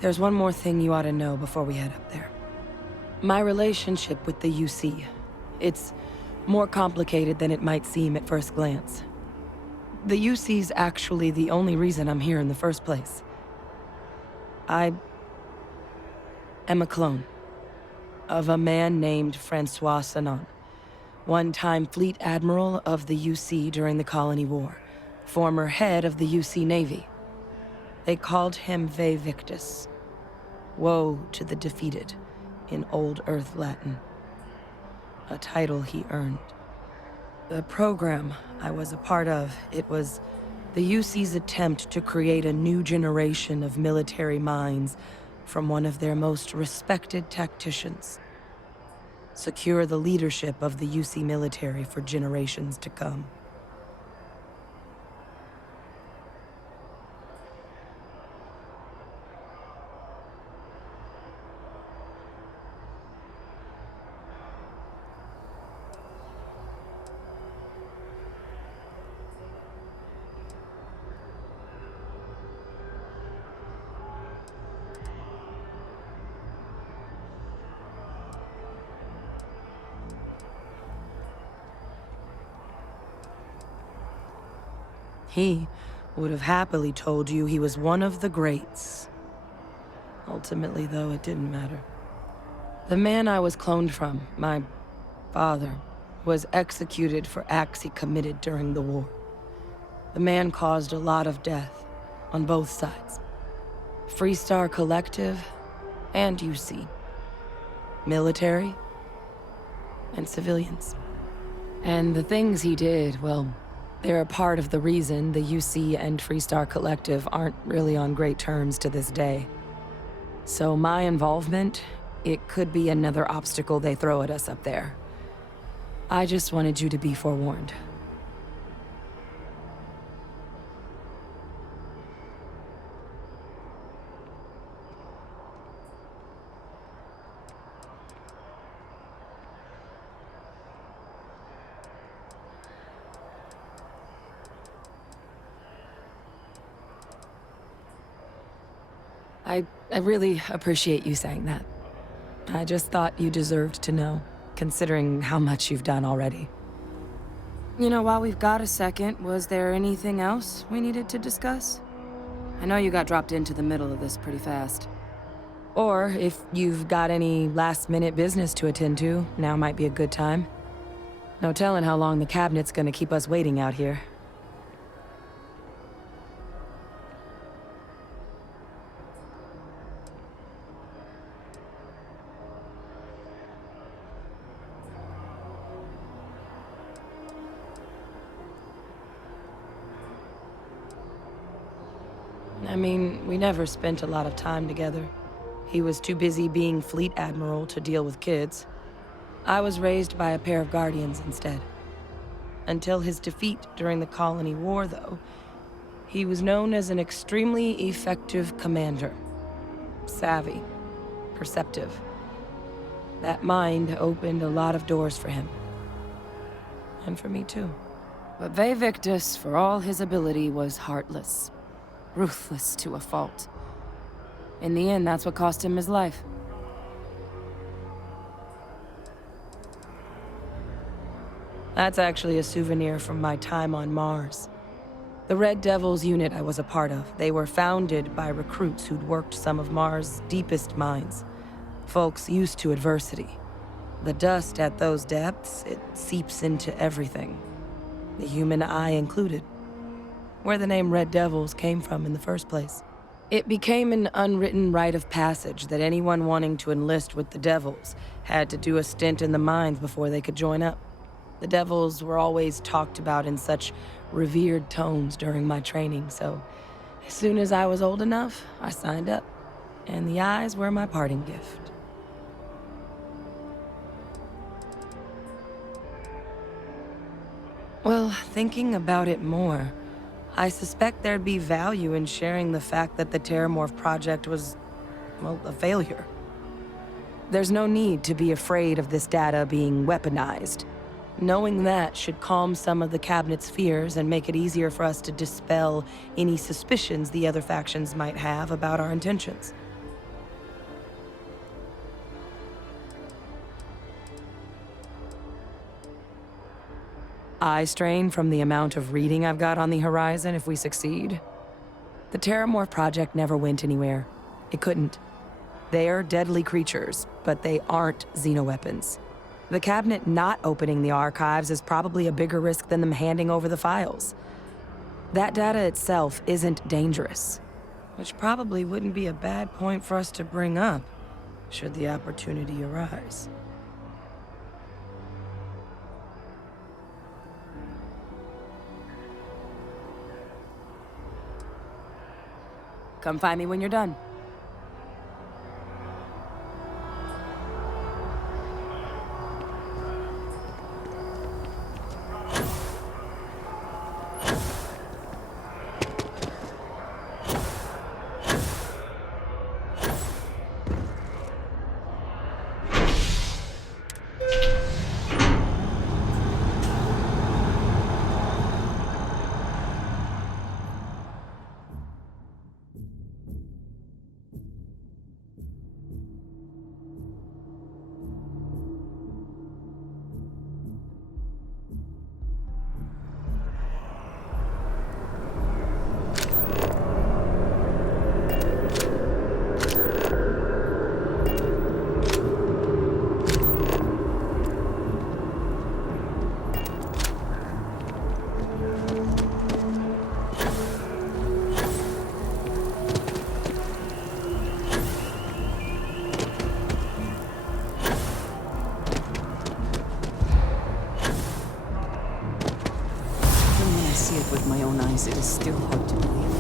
there's one more thing you ought to know before we head up there. My relationship with the UC. It's more complicated than it might seem at first glance. The UC's actually the only reason I'm here in the first place. I am a clone of a man named Francois Sanon, one-time fleet admiral of the UC during the Colony War, former head of the UC Navy. They called him Ve Victus, woe to the defeated, in Old Earth Latin, a title he earned. The program I was a part of, it was the UC's attempt to create a new generation of military minds from one of their most respected tacticians. Secure the leadership of the UC military for generations to come. He would have happily told you he was one of the greats. Ultimately, though, it didn't matter. The man I was cloned from, my father, was executed for acts he committed during the war. The man caused a lot of death on both sides. Freestar Collective and UC. Military and civilians. And the things he did, well, they're a part of the reason the UC and Freestar Collective aren't really on great terms to this day. So my involvement, it could be another obstacle they throw at us up there. I just wanted you to be forewarned. I really appreciate you saying that. I just thought you deserved to know, considering how much you've done already. You know, while we've got a second, was there anything else we needed to discuss? I know you got dropped into the middle of this pretty fast. Or, if you've got any last-minute business to attend to, now might be a good time. No telling how long the cabinet's gonna keep us waiting out here. I mean, we never spent a lot of time together. He was too busy being Fleet Admiral to deal with kids. I was raised by a pair of guardians instead. Until his defeat during the Colony War, though, he was known as an extremely effective commander. Savvy. Perceptive. That mind opened a lot of doors for him. And for me, too. But Ve Victus, for all his ability, was heartless. Ruthless to a fault. In the end, that's what cost him his life. That's actually a souvenir from my time on Mars. The Red Devils unit I was a part of, they were founded by recruits who'd worked some of Mars' deepest mines. Folks used to adversity. The dust at those depths, it seeps into everything. The human eye included. Where the name Red Devils came from in the first place. It became an unwritten rite of passage that anyone wanting to enlist with the Devils had to do a stint in the mines before they could join up. The Devils were always talked about in such revered tones during my training, so as soon as I was old enough, I signed up. And the eyes were my parting gift. Well, thinking about it more, I suspect there'd be value in sharing the fact that the Terramorph project was, well, a failure. There's no need to be afraid of this data being weaponized. Knowing that should calm some of the Cabinet's fears and make it easier for us to dispel any suspicions the other factions might have about our intentions. I strain from the amount of reading I've got on the horizon if we succeed. The Terramorph project never went anywhere. It couldn't. They're deadly creatures, but they aren't xenoweapons. The Cabinet not opening the archives is probably a bigger risk than them handing over the files. That data itself isn't dangerous, which probably wouldn't be a bad point for us to bring up, should the opportunity arise. Come find me when you're done. With my own eyes, it is still hard to believe.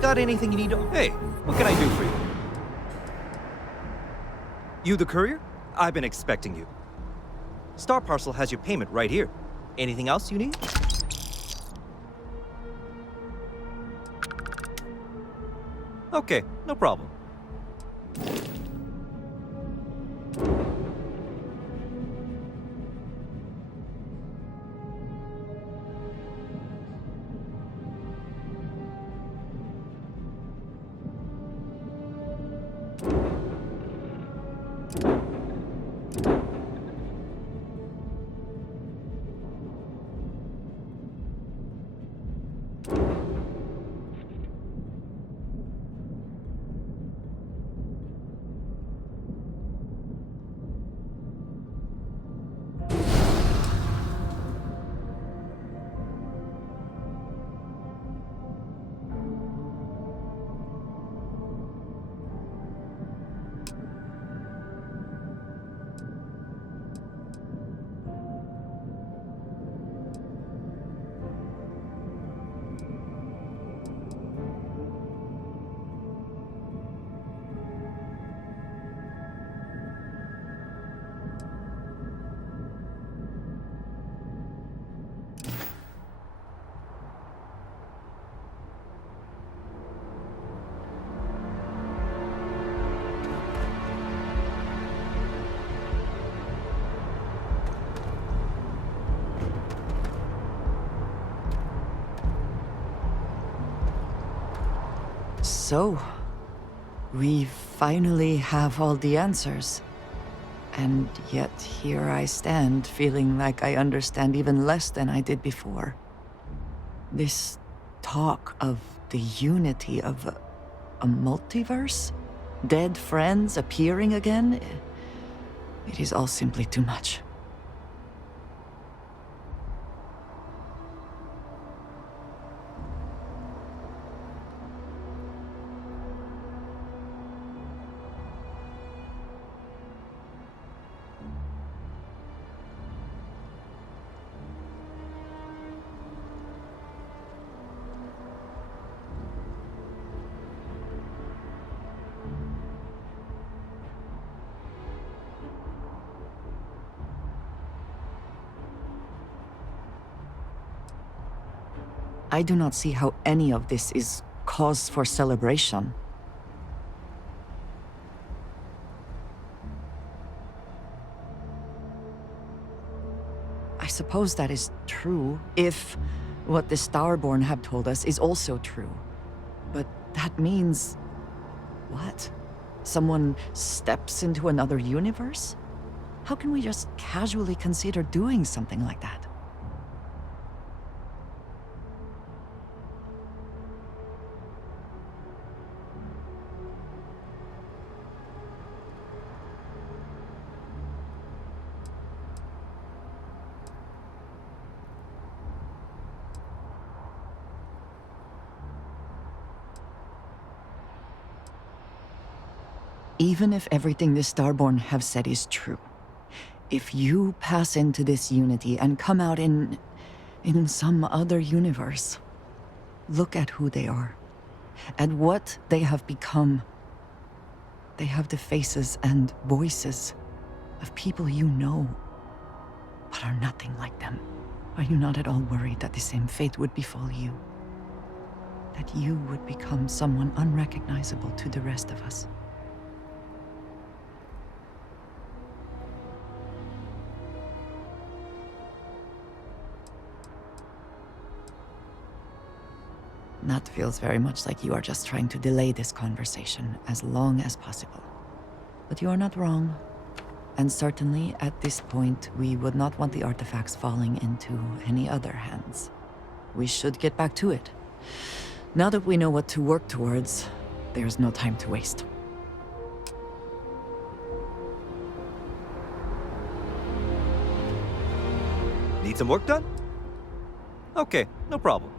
Got anything you need to... Hey, what can I do for you? You the courier? I've been expecting you. Star Parcel has your payment right here. Anything else you need? Okay, no problem. So, we finally have all the answers. And yet here I stand, feeling like I understand even less than I did before. This talk of the unity of a multiverse? Dead friends appearing again? It is all simply too much. I do not see how any of this is cause for celebration. I suppose that is true, if what the Starborn have told us is also true. But that means... what? Someone steps into another universe? How can we just casually consider doing something like that? Even if everything the Starborn have said is true, if you pass into this unity and come out in some other universe, look at who they are, and what they have become. They have the faces and voices of people you know, but are nothing like them. Are you not at all worried that the same fate would befall you? That you would become someone unrecognizable to the rest of us? That feels very much like you are just trying to delay this conversation as long as possible. But you are not wrong. And certainly, at this point, we would not want the artifacts falling into any other hands. We should get back to it. Now that we know what to work towards, there's no time to waste. Need some work done? Okay, no problem.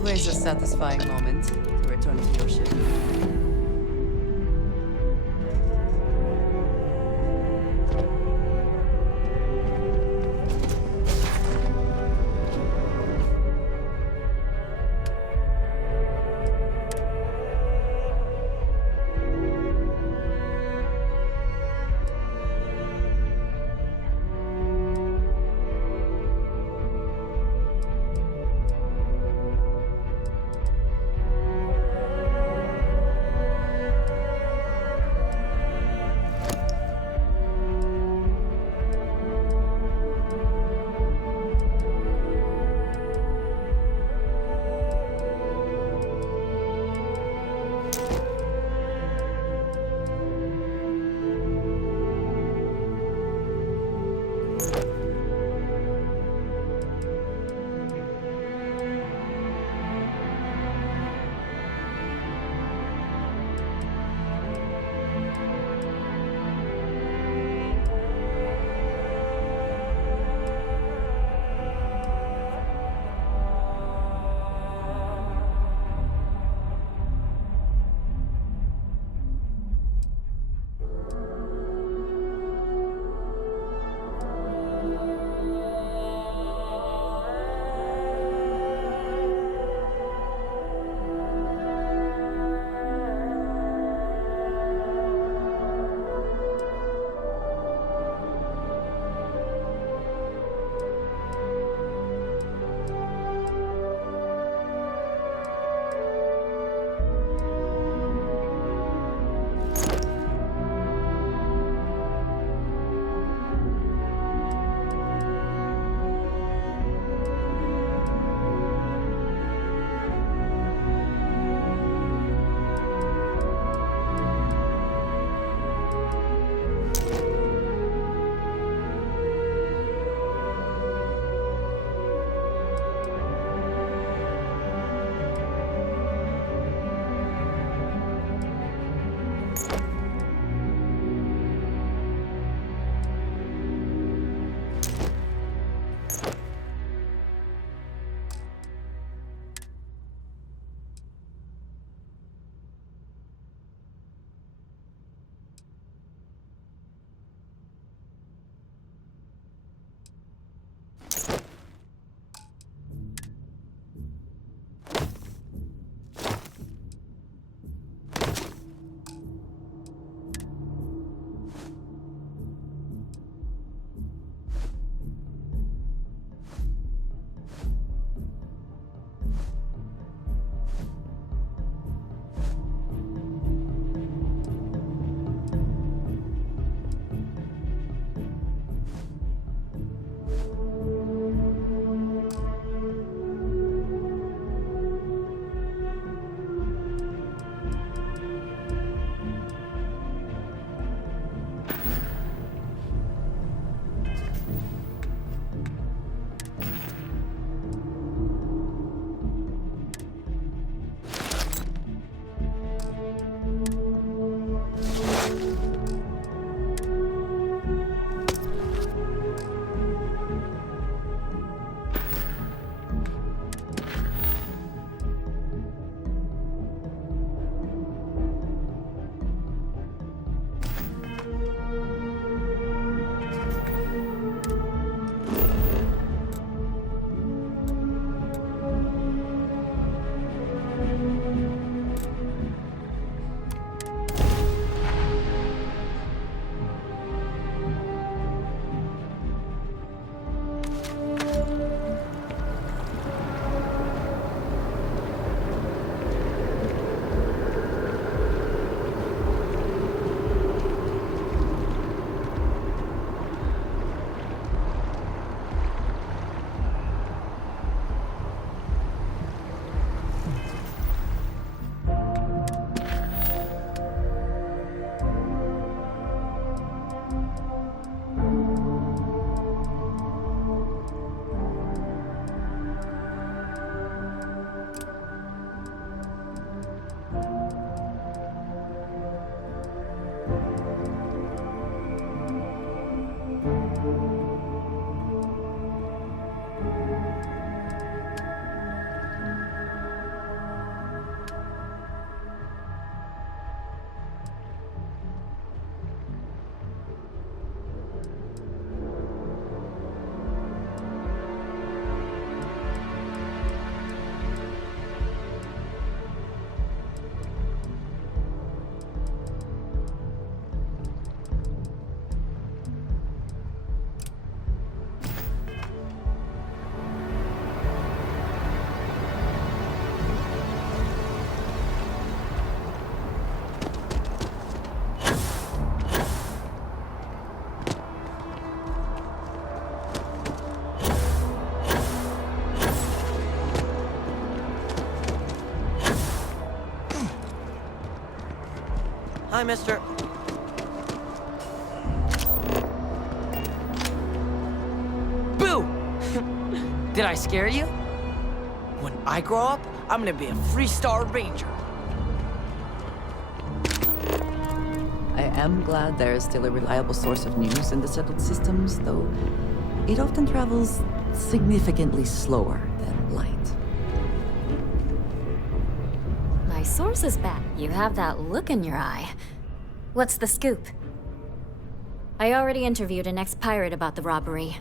Always a satisfying moment to return to your ship. Hi, mister. Boo! Did I scare you? When I grow up, I'm gonna be a three-star ranger. I am glad there is still a reliable source of news in the settled systems, though it often travels significantly slower than light. My source is back. You have that look in your eye. What's the scoop? I already interviewed an ex-pirate about the robbery,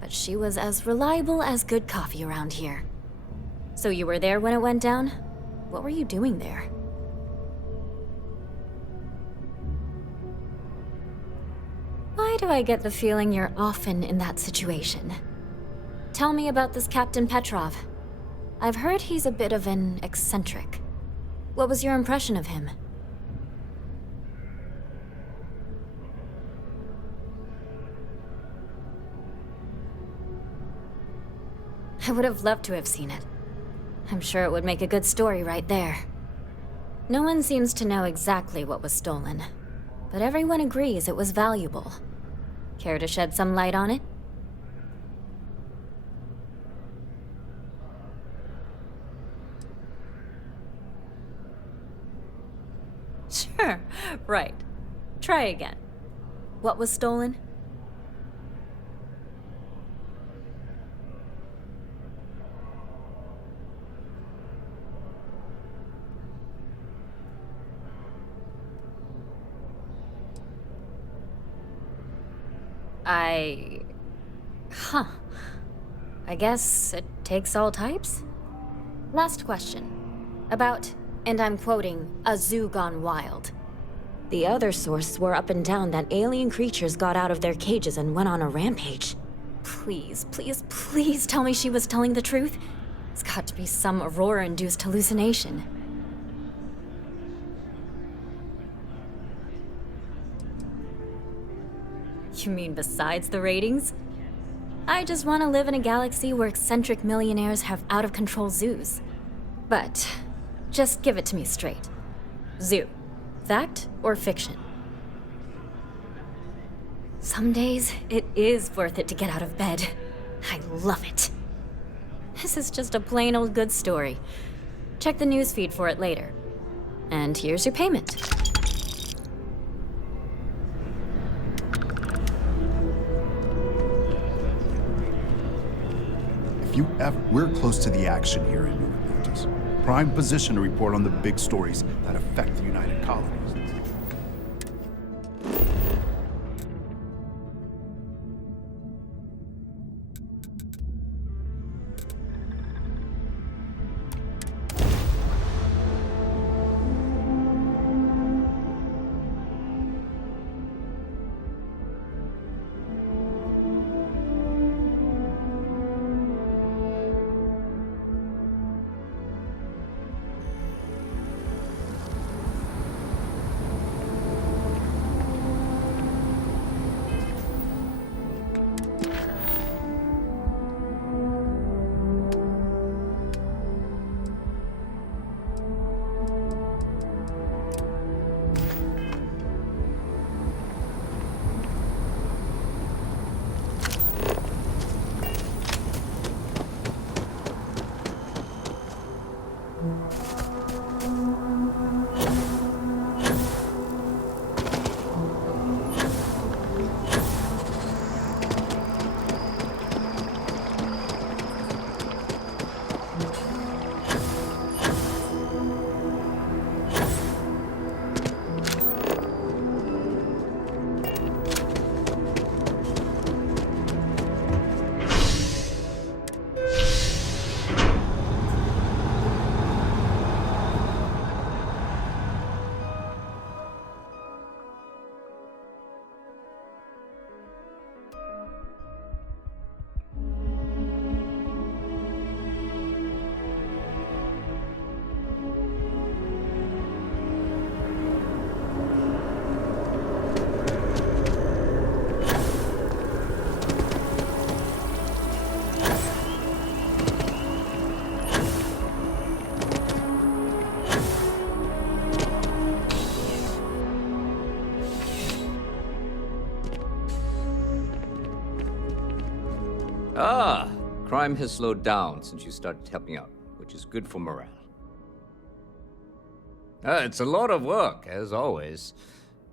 but she was as reliable as good coffee around here. So you were there when it went down? What were you doing there? Why do I get the feeling you're often in that situation? Tell me about this Captain Petrov. I've heard he's a bit of an eccentric. What was your impression of him? I would have loved to have seen it. I'm sure it would make a good story right there. No one seems to know exactly what was stolen, but everyone agrees it was valuable. Care to shed some light on it? Sure, right. Try again. What was stolen? I guess it takes all types? Last question. About, and I'm quoting, a zoo gone wild. The other source swore up and down that alien creatures got out of their cages and went on a rampage. Please, please, please tell me she was telling the truth. It's got to be some Aurora-induced hallucination. You mean besides the ratings? I just want to live in a galaxy where eccentric millionaires have out-of-control zoos. But, just give it to me straight. Zoo. Fact or fiction? Some days, it is worth it to get out of bed. I love it. This is just a plain old good story. Check the newsfeed for it later. And here's your payment. We're close to the action here in New Atlantis. Prime position to report on the big stories that affect the United Colonies. crime has slowed down since you started helping out, which is good for morale. It's a lot of work, as always.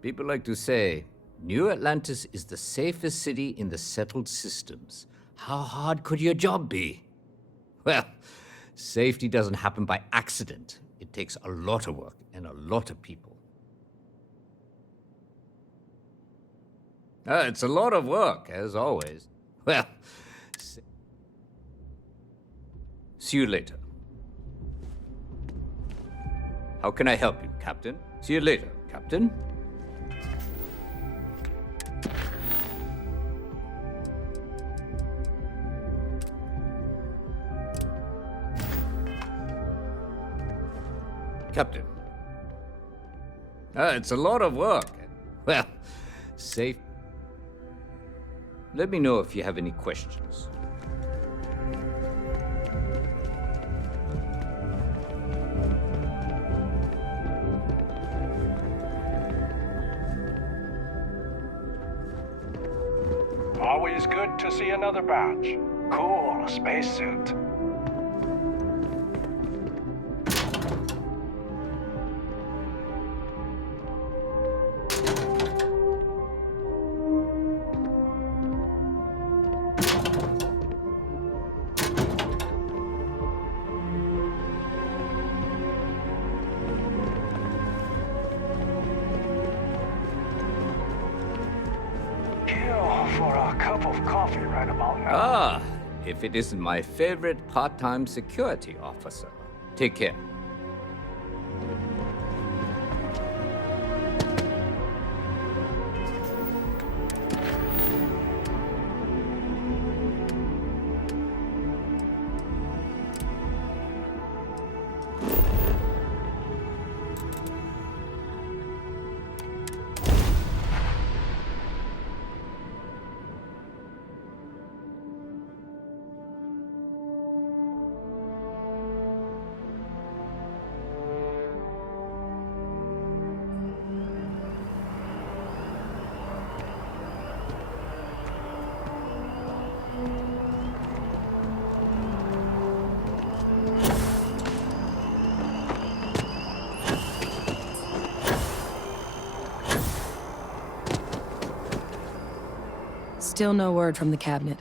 People like to say, New Atlantis is the safest city in the settled systems. How hard could your job be? Well, safety doesn't happen by accident. It takes a lot of work and a lot of people. It's a lot of work, as always. Well, see you later. How can I help you, Captain? See you later, Captain. Captain. It's a lot of work. Well, safe. Let me know if you have any questions. Always good to see another batch. Cool spacesuit. If it isn't my favorite part-time security officer. Take care. Still no word from the cabinet.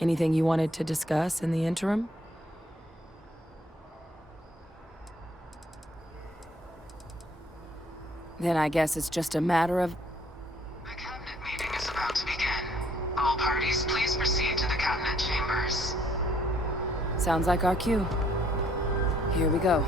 Anything you wanted to discuss in the interim? Then I guess it's just a matter of... The cabinet meeting is about to begin. All parties, please proceed to the cabinet chambers. Sounds like our cue. Here we go.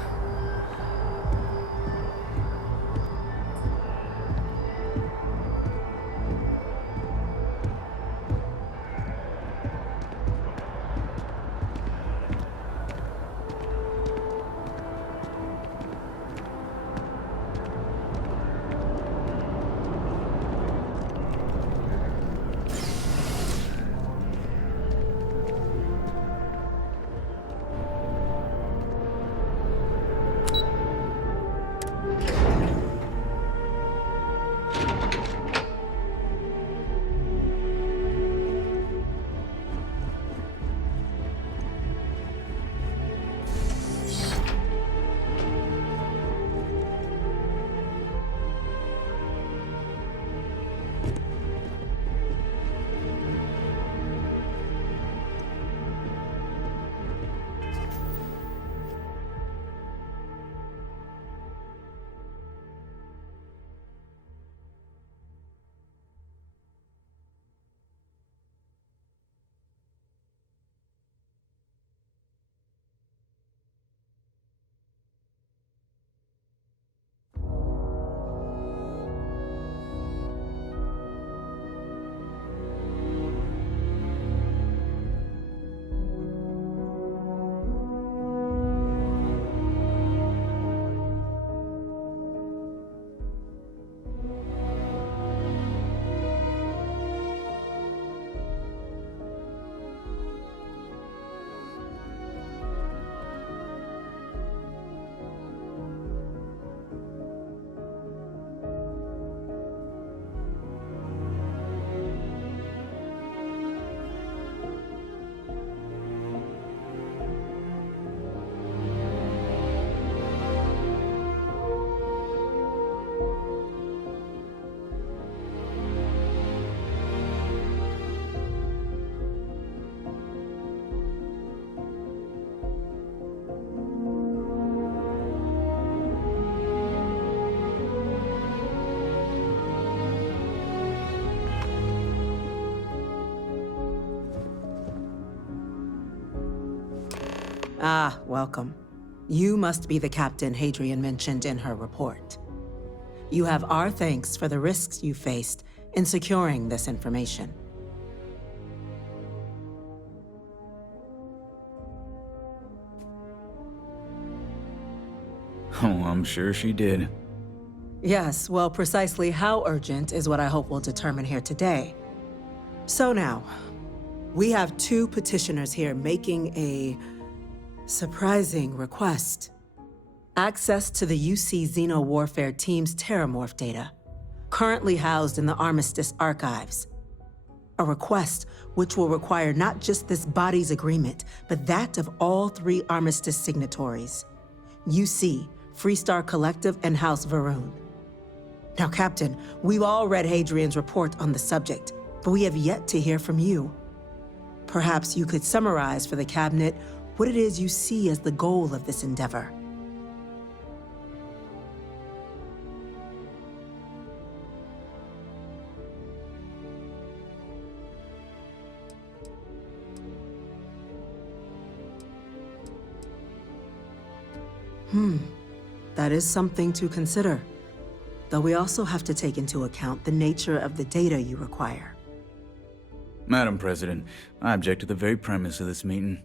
Ah, welcome. You must be the captain Hadrian mentioned in her report. You have our thanks for the risks you faced in securing this information. Oh, I'm sure she did. Yes, well, precisely how urgent is what I hope we'll determine here today. So now, we have two petitioners here making a surprising request. Access to the UC Xeno Warfare Team's Terramorph data, currently housed in the Armistice archives. A request which will require not just this body's agreement, but that of all three Armistice signatories: UC, Freestar Collective, and House Varun. Now, Captain, we've all read Hadrian's report on the subject, but we have yet to hear from you. Perhaps you could summarize for the Cabinet what it is you see as the goal of this endeavor. That is something to consider. Though we also have to take into account the nature of the data you require. Madam President, I object to the very premise of this meeting.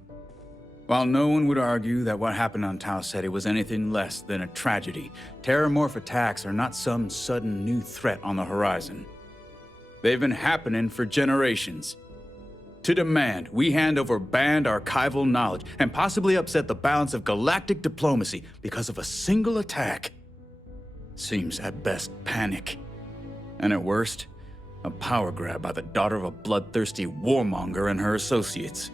While no one would argue that what happened on Tau Ceti was anything less than a tragedy, Terramorph attacks are not some sudden new threat on the horizon. They've been happening for generations. To demand we hand over banned archival knowledge and possibly upset the balance of galactic diplomacy because of a single attack seems at best panic, and at worst, a power grab by the daughter of a bloodthirsty warmonger and her associates.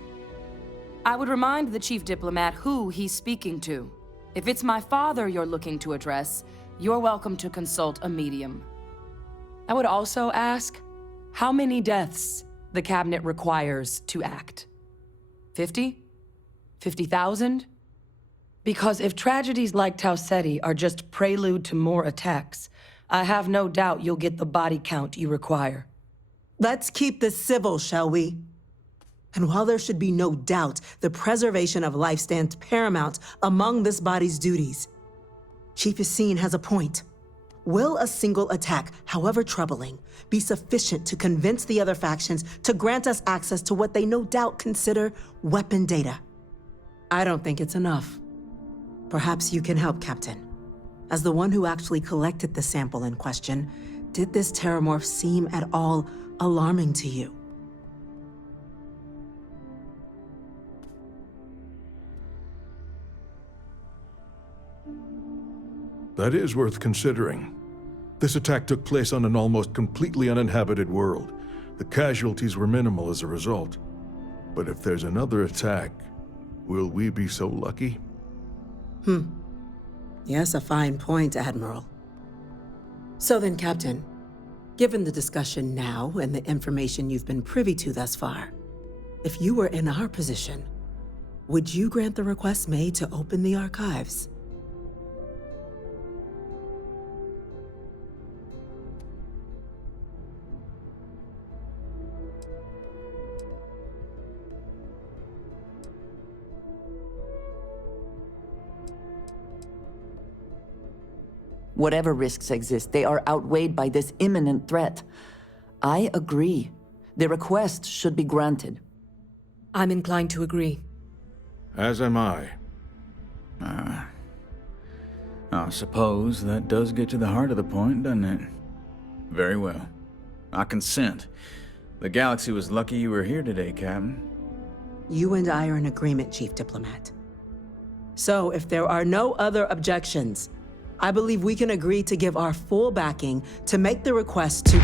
I would remind the chief diplomat who he's speaking to. If it's my father you're looking to address, you're welcome to consult a medium. I would also ask how many deaths the Cabinet requires to act. 50? 50,000? Because if tragedies like Tau Ceti are just prelude to more attacks, I have no doubt you'll get the body count you require. Let's keep this civil, shall we? And while there should be no doubt the preservation of life stands paramount among this body's duties, Chief Yassine has a point. Will a single attack, however troubling, be sufficient to convince the other factions to grant us access to what they no doubt consider weapon data? I don't think it's enough. Perhaps you can help, Captain. As the one who actually collected the sample in question, did this Terramorph seem at all alarming to you? That is worth considering. This attack took place on an almost completely uninhabited world. The casualties were minimal as a result. But if there's another attack, will we be so lucky? Yes, a fine point, Admiral. So then, Captain, given the discussion now and the information you've been privy to thus far, if you were in our position, would you grant the request made to open the archives? Whatever risks exist, they are outweighed by this imminent threat. I agree. The request should be granted. I'm inclined to agree. As am I. I suppose that does get to the heart of the point, doesn't it? Very well. I consent. The galaxy was lucky you were here today, Captain. You and I are in agreement, Chief Diplomat. So, if there are no other objections, I believe we can agree to give our full backing to make the request to...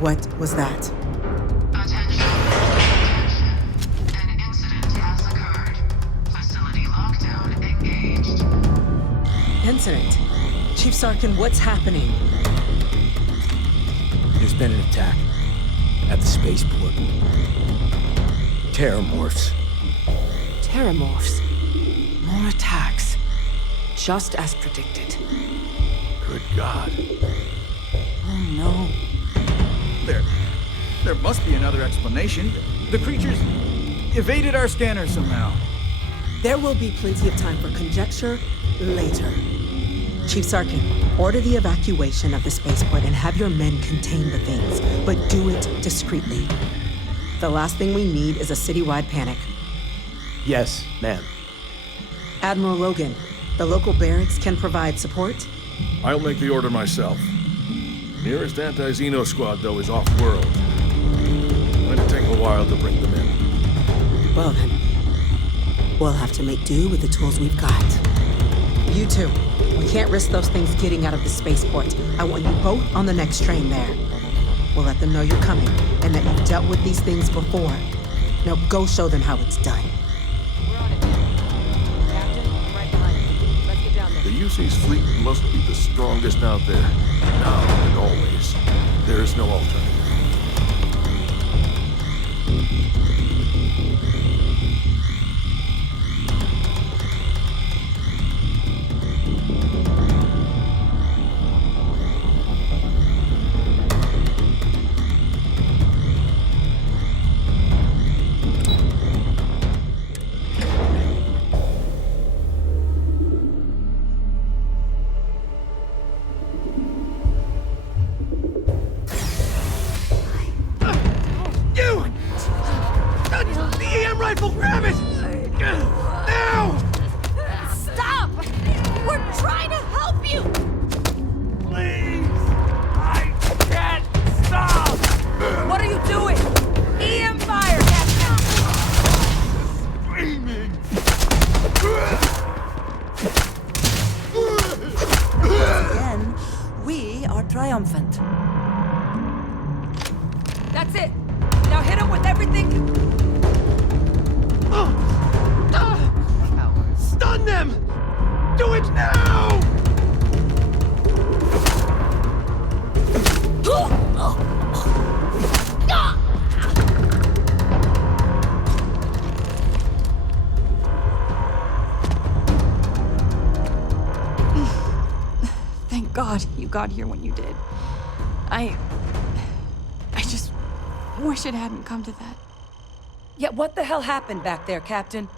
What was that? Attention. An incident has occurred. Facility lockdown engaged. Incident? Chief Sarkin, what's happening? There's been an attack at the spaceport. Terramorphs. Terramorphs. More attacks. Just as predicted. Good God. Oh no. There must be another explanation. The creatures... evaded our scanner somehow. There will be plenty of time for conjecture later. Chief Sarkin, order the evacuation of the spaceport and have your men contain the things, but do it discreetly. The last thing we need is a citywide panic. Yes, ma'am. Admiral Logan, the local barracks can provide support? I'll make the order myself. Nearest anti-Xeno squad, though, is off-world. Going to take a while to bring them in. Well then, we'll have to make do with the tools we've got. You two, we can't risk those things getting out of the spaceport. I want you both on the next train there. We'll let them know you're coming and that you've dealt with these things before. Now go show them how it's done. The UC's fleet must be the strongest out there, now and always. There is no alternative. Triumphant. That's it. Now hit him with everything. Stun them! Do it now! Thank God you got here when you did. I just wish it hadn't come to that. Yeah, what the hell happened back there, Captain?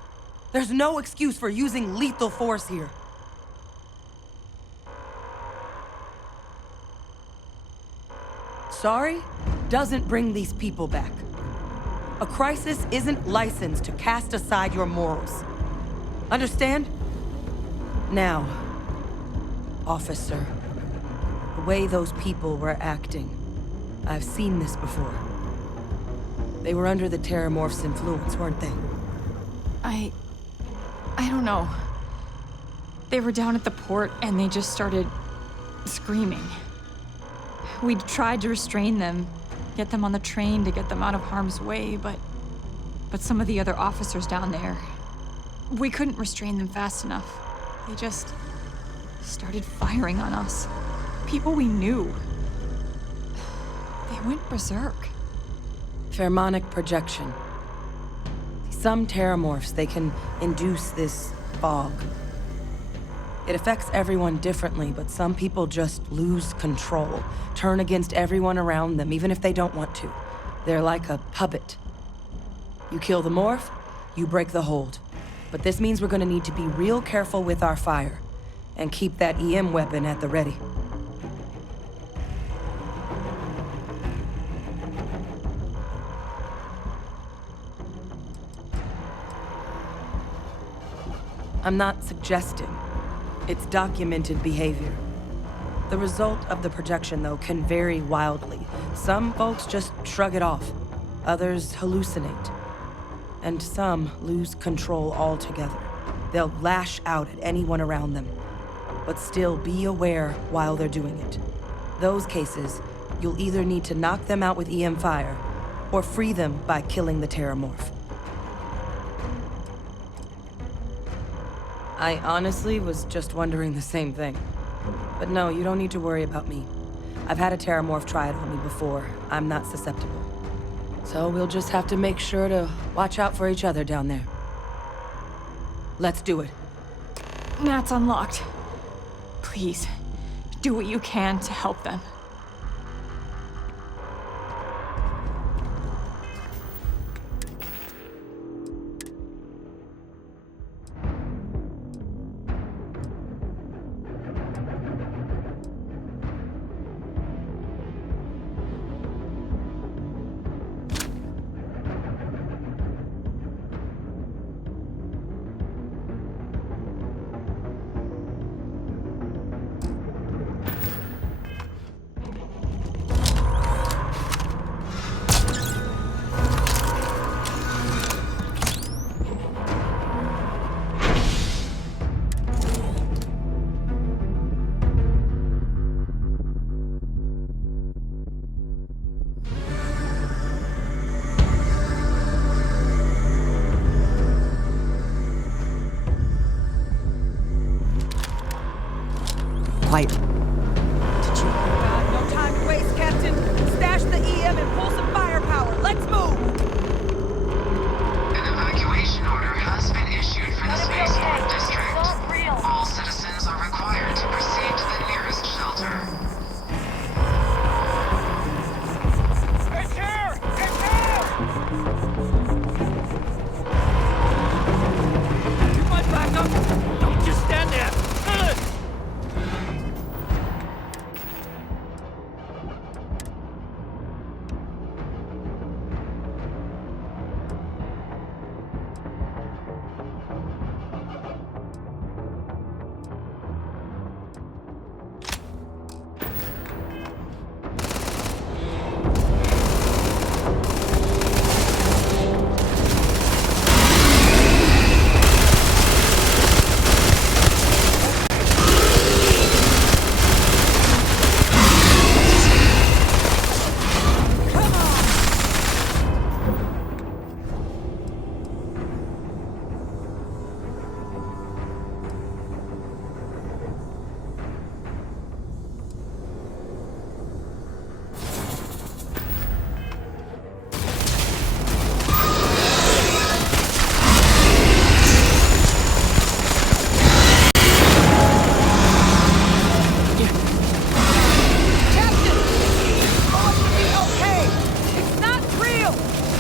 There's no excuse for using lethal force here. Sorry doesn't bring these people back. A crisis isn't licensed to cast aside your morals. Understand? Now, officer, the way those people were acting, I've seen this before. They were under the Terramorph's influence, weren't they? I don't know. They were down at the port and they just started screaming. We'd tried to restrain them, get them on the train to get them out of harm's way, but some of the other officers down there, we couldn't restrain them fast enough. They just started firing on us. People we knew. They went berserk. Pheromonic projection. Some Terramorphs, they can induce this fog. It affects everyone differently, but some people just lose control, turn against everyone around them, even if they don't want to. They're like a puppet. You kill the morph, you break the hold. But this means we're gonna need to be real careful with our fire, and keep that EM weapon at the ready. I'm not suggesting. It's documented behavior. The result of the projection, though, can vary wildly. Some folks just shrug it off. Others hallucinate. And some lose control altogether. They'll lash out at anyone around them. But still be aware while they're doing it. Those cases, you'll either need to knock them out with EM fire, or free them by killing the Terramorph. I honestly was just wondering the same thing. But no, you don't need to worry about me. I've had a Terramorph try it on me before. I'm not susceptible. So we'll just have to make sure to watch out for each other down there. Let's do it. Matt's unlocked. Please, do what you can to help them. fighter. God, no time to waste, Captain. Stash the EM and pull some firepower. Let's move! An evacuation order has been issued for the spaceport district. All citizens are required to proceed to the nearest shelter. It's here! It's here! You might back up! Don't just stand there! Good!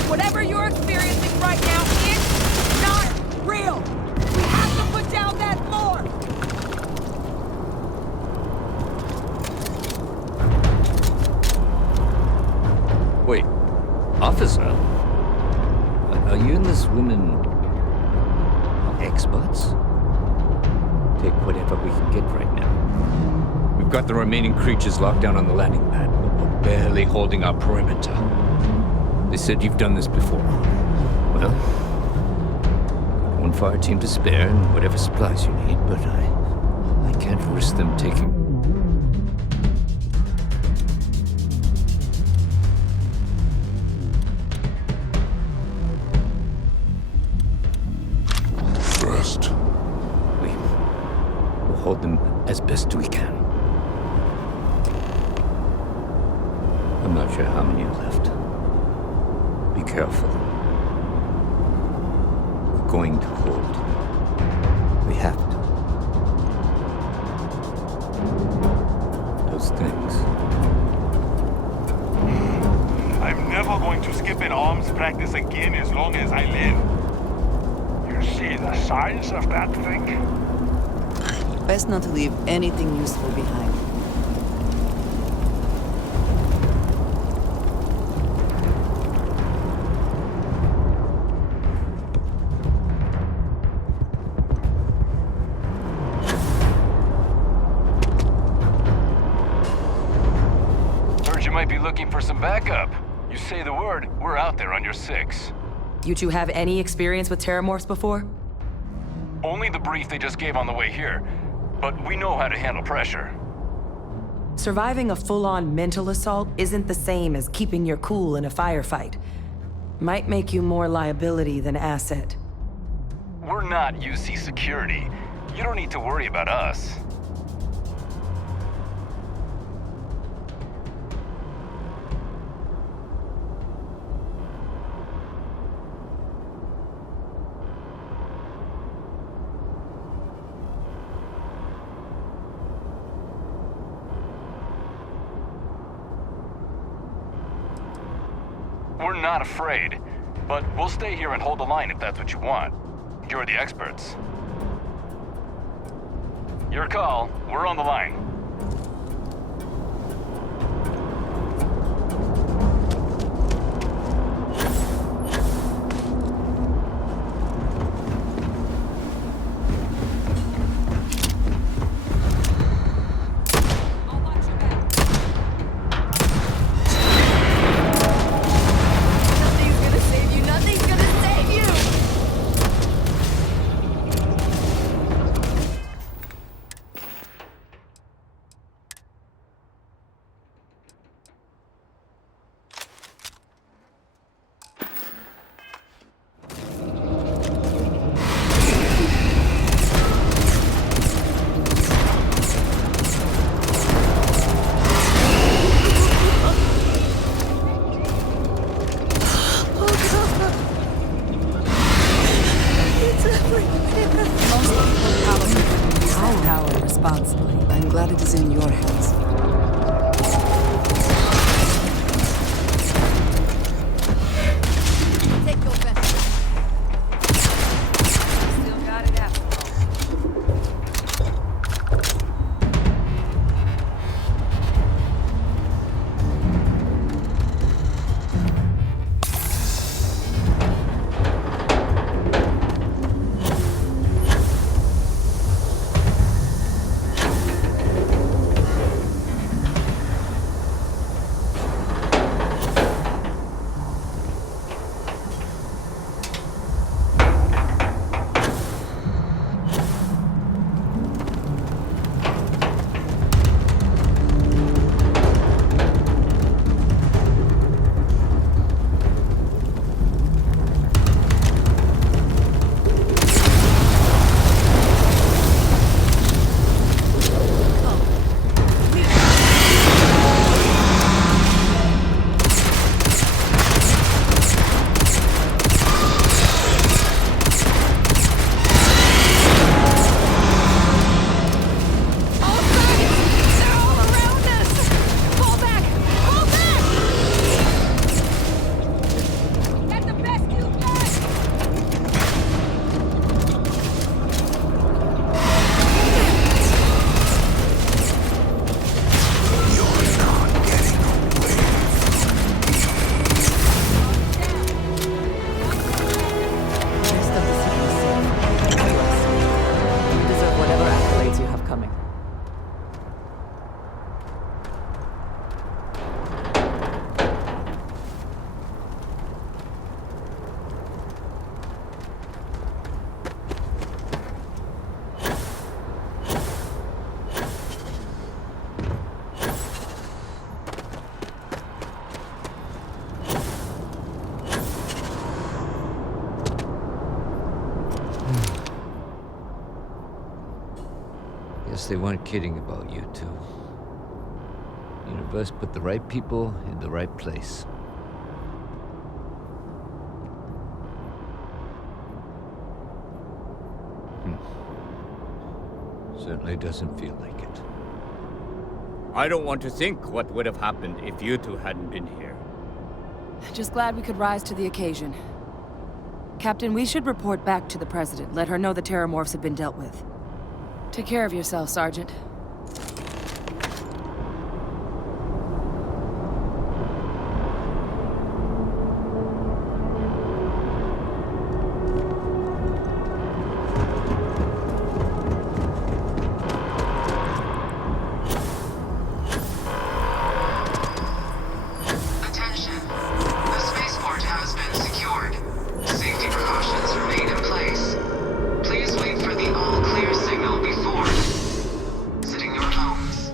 Whatever you're experiencing right now, it's not real! We have to put down that floor! Wait, officer? Are you and this woman experts? Take whatever we can get right now. We've got the remaining creatures locked down on the landing pad, but we're barely holding our perimeter. They said you've done this before. Well, got one fire team to spare and whatever supplies you need, but I can't risk them taking... Trust. We'll hold them as best we can. I'm not sure how many are left. Be careful. We're going to hold. We have to. Those things. I'm never going to skip an arms practice again as long as I live. You see the size of that thing? Best not to leave anything useful behind. Heard you might be looking for some backup. You say the word, we're out there on your 6. You two have any experience with terramorphs before? Only the brief they just gave on the way here, but we know how to handle pressure. Surviving a full-on mental assault isn't the same as keeping your cool in a firefight. Might make you more liability than asset. We're not UC security. You don't need to worry about us. We're not afraid, but we'll stay here and hold the line if that's what you want. You're the experts. Your call. We're on the line. responsibly. I'm glad it is in your hands. Take your best. Still got it after all. Guess they weren't kidding about you two. Universe put the right people in the right place. Certainly doesn't feel like it. I don't want to think what would have happened if you two hadn't been here. Just glad we could rise to the occasion. Captain, we should report back to the President. Let her know the Terramorphs have been dealt with. Take care of yourself, Sergeant. Attention. The spaceport has been secured. Safety precautions remain in place. Please wait for the all-clear signal before exiting your homes.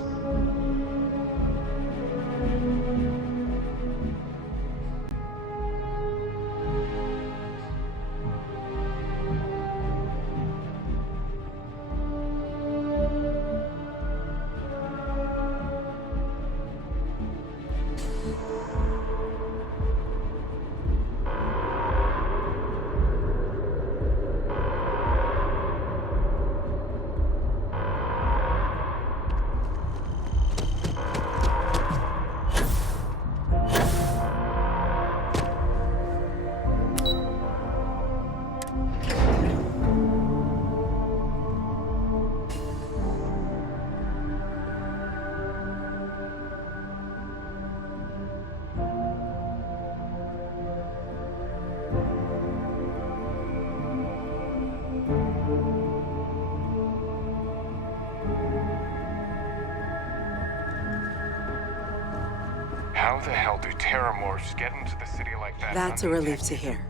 How the hell do Terramorphs get into the city like that? That's a relief to hear.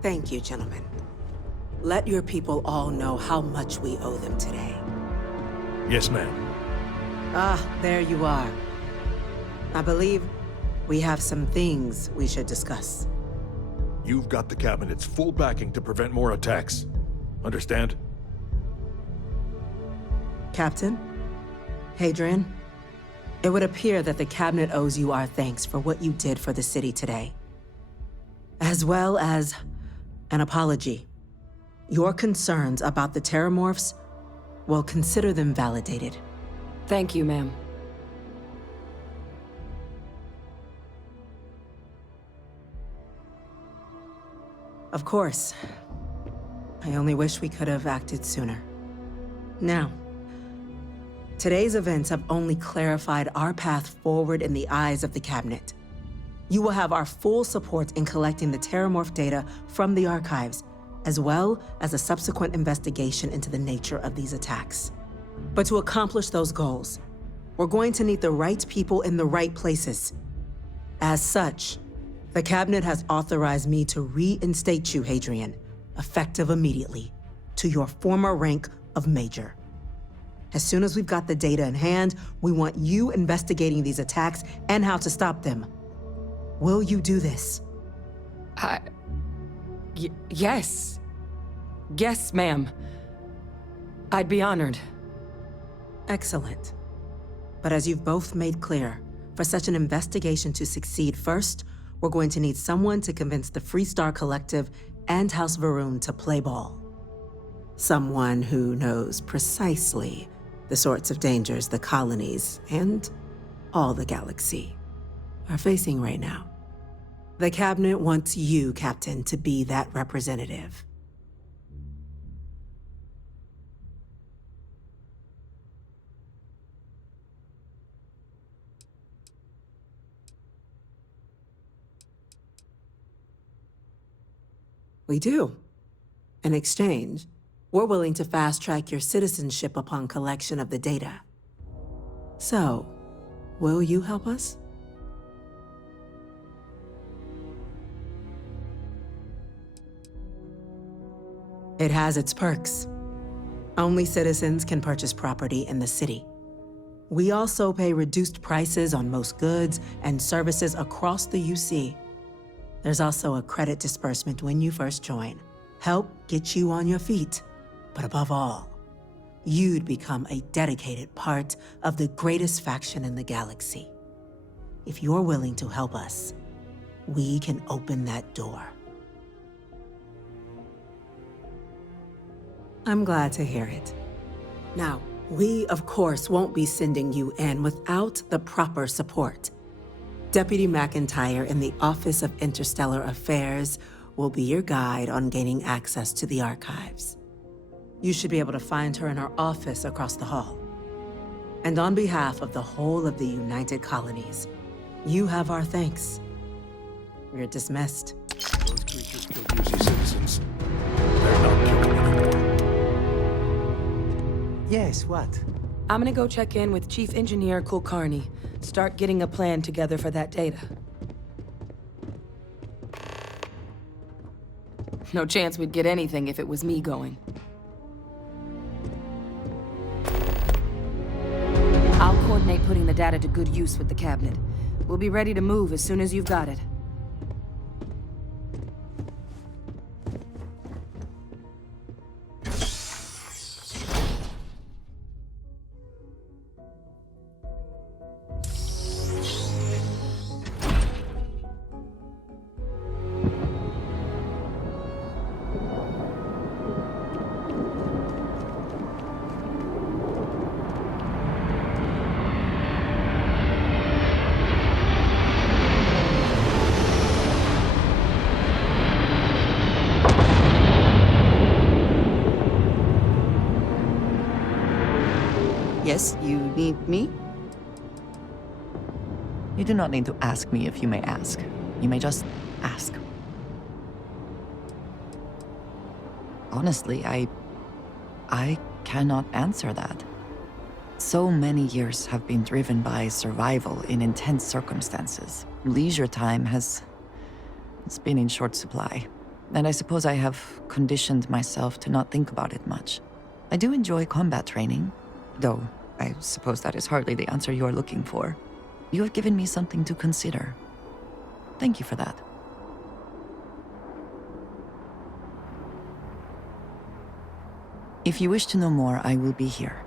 Thank you, gentlemen. Let your people all know how much we owe them today. Yes, ma'am. Ah, there you are. I believe we have some things we should discuss. You've got the Cabinet's full backing to prevent more attacks. Understand? Captain? Hadrian? It would appear that the Cabinet owes you our thanks for what you did for the city today. As well as an apology. Your concerns about the Terramorphs Well, consider them validated. Thank you, ma'am. Of course. I only wish we could have acted sooner. Now, today's events have only clarified our path forward in the eyes of the Cabinet. You will have our full support in collecting the Terramorph data from the archives, as well as a subsequent investigation into the nature of these attacks. But to accomplish those goals, we're going to need the right people in the right places. As such, the Cabinet has authorized me to reinstate you, Hadrian, effective immediately, to your former rank of Major. As soon as we've got the data in hand, we want you investigating these attacks and how to stop them. Will you do this? Yes. Yes, ma'am. I'd be honored. Excellent. But as you've both made clear, for such an investigation to succeed first, we're going to need someone to convince the Freestar Collective and House Varun to play ball. Someone who knows precisely the sorts of dangers the colonies and all the galaxy are facing right now. The Cabinet wants you, Captain, to be that representative. We do. In exchange, we're willing to fast-track your citizenship upon collection of the data. So, will you help us? It has its perks. Only citizens can purchase property in the city. We also pay reduced prices on most goods and services across the UC. There's also a credit disbursement when you first join. Help get you on your feet. But above all, you'd become a dedicated part of the greatest faction in the galaxy. If you're willing to help us, we can open that door. I'm glad to hear it. Now, we, of course, won't be sending you in without the proper support. Deputy McIntyre in the Office of Interstellar Affairs will be your guide on gaining access to the archives. You should be able to find her in her office across the hall. And on behalf of the whole of the United Colonies, you have our thanks. You're dismissed. Those creatures killed UC citizens. They're not killing anymore. Yes, what? I'm gonna go check in with Chief Engineer Kulkarni. Start getting a plan together for that data. No chance we'd get anything if it was me going. I'll coordinate putting the data to good use with the Cabinet. We'll be ready to move as soon as you've got it. Yes, you need me? You do not need to ask me if you may ask. You may just ask. Honestly, I cannot answer that. So many years have been driven by survival in intense circumstances. Leisure time it's been in short supply. And I suppose I have conditioned myself to not think about it much. I do enjoy combat training, though I suppose that is hardly the answer you're looking for. You have given me something to consider. Thank you for that. If you wish to know more, I will be here.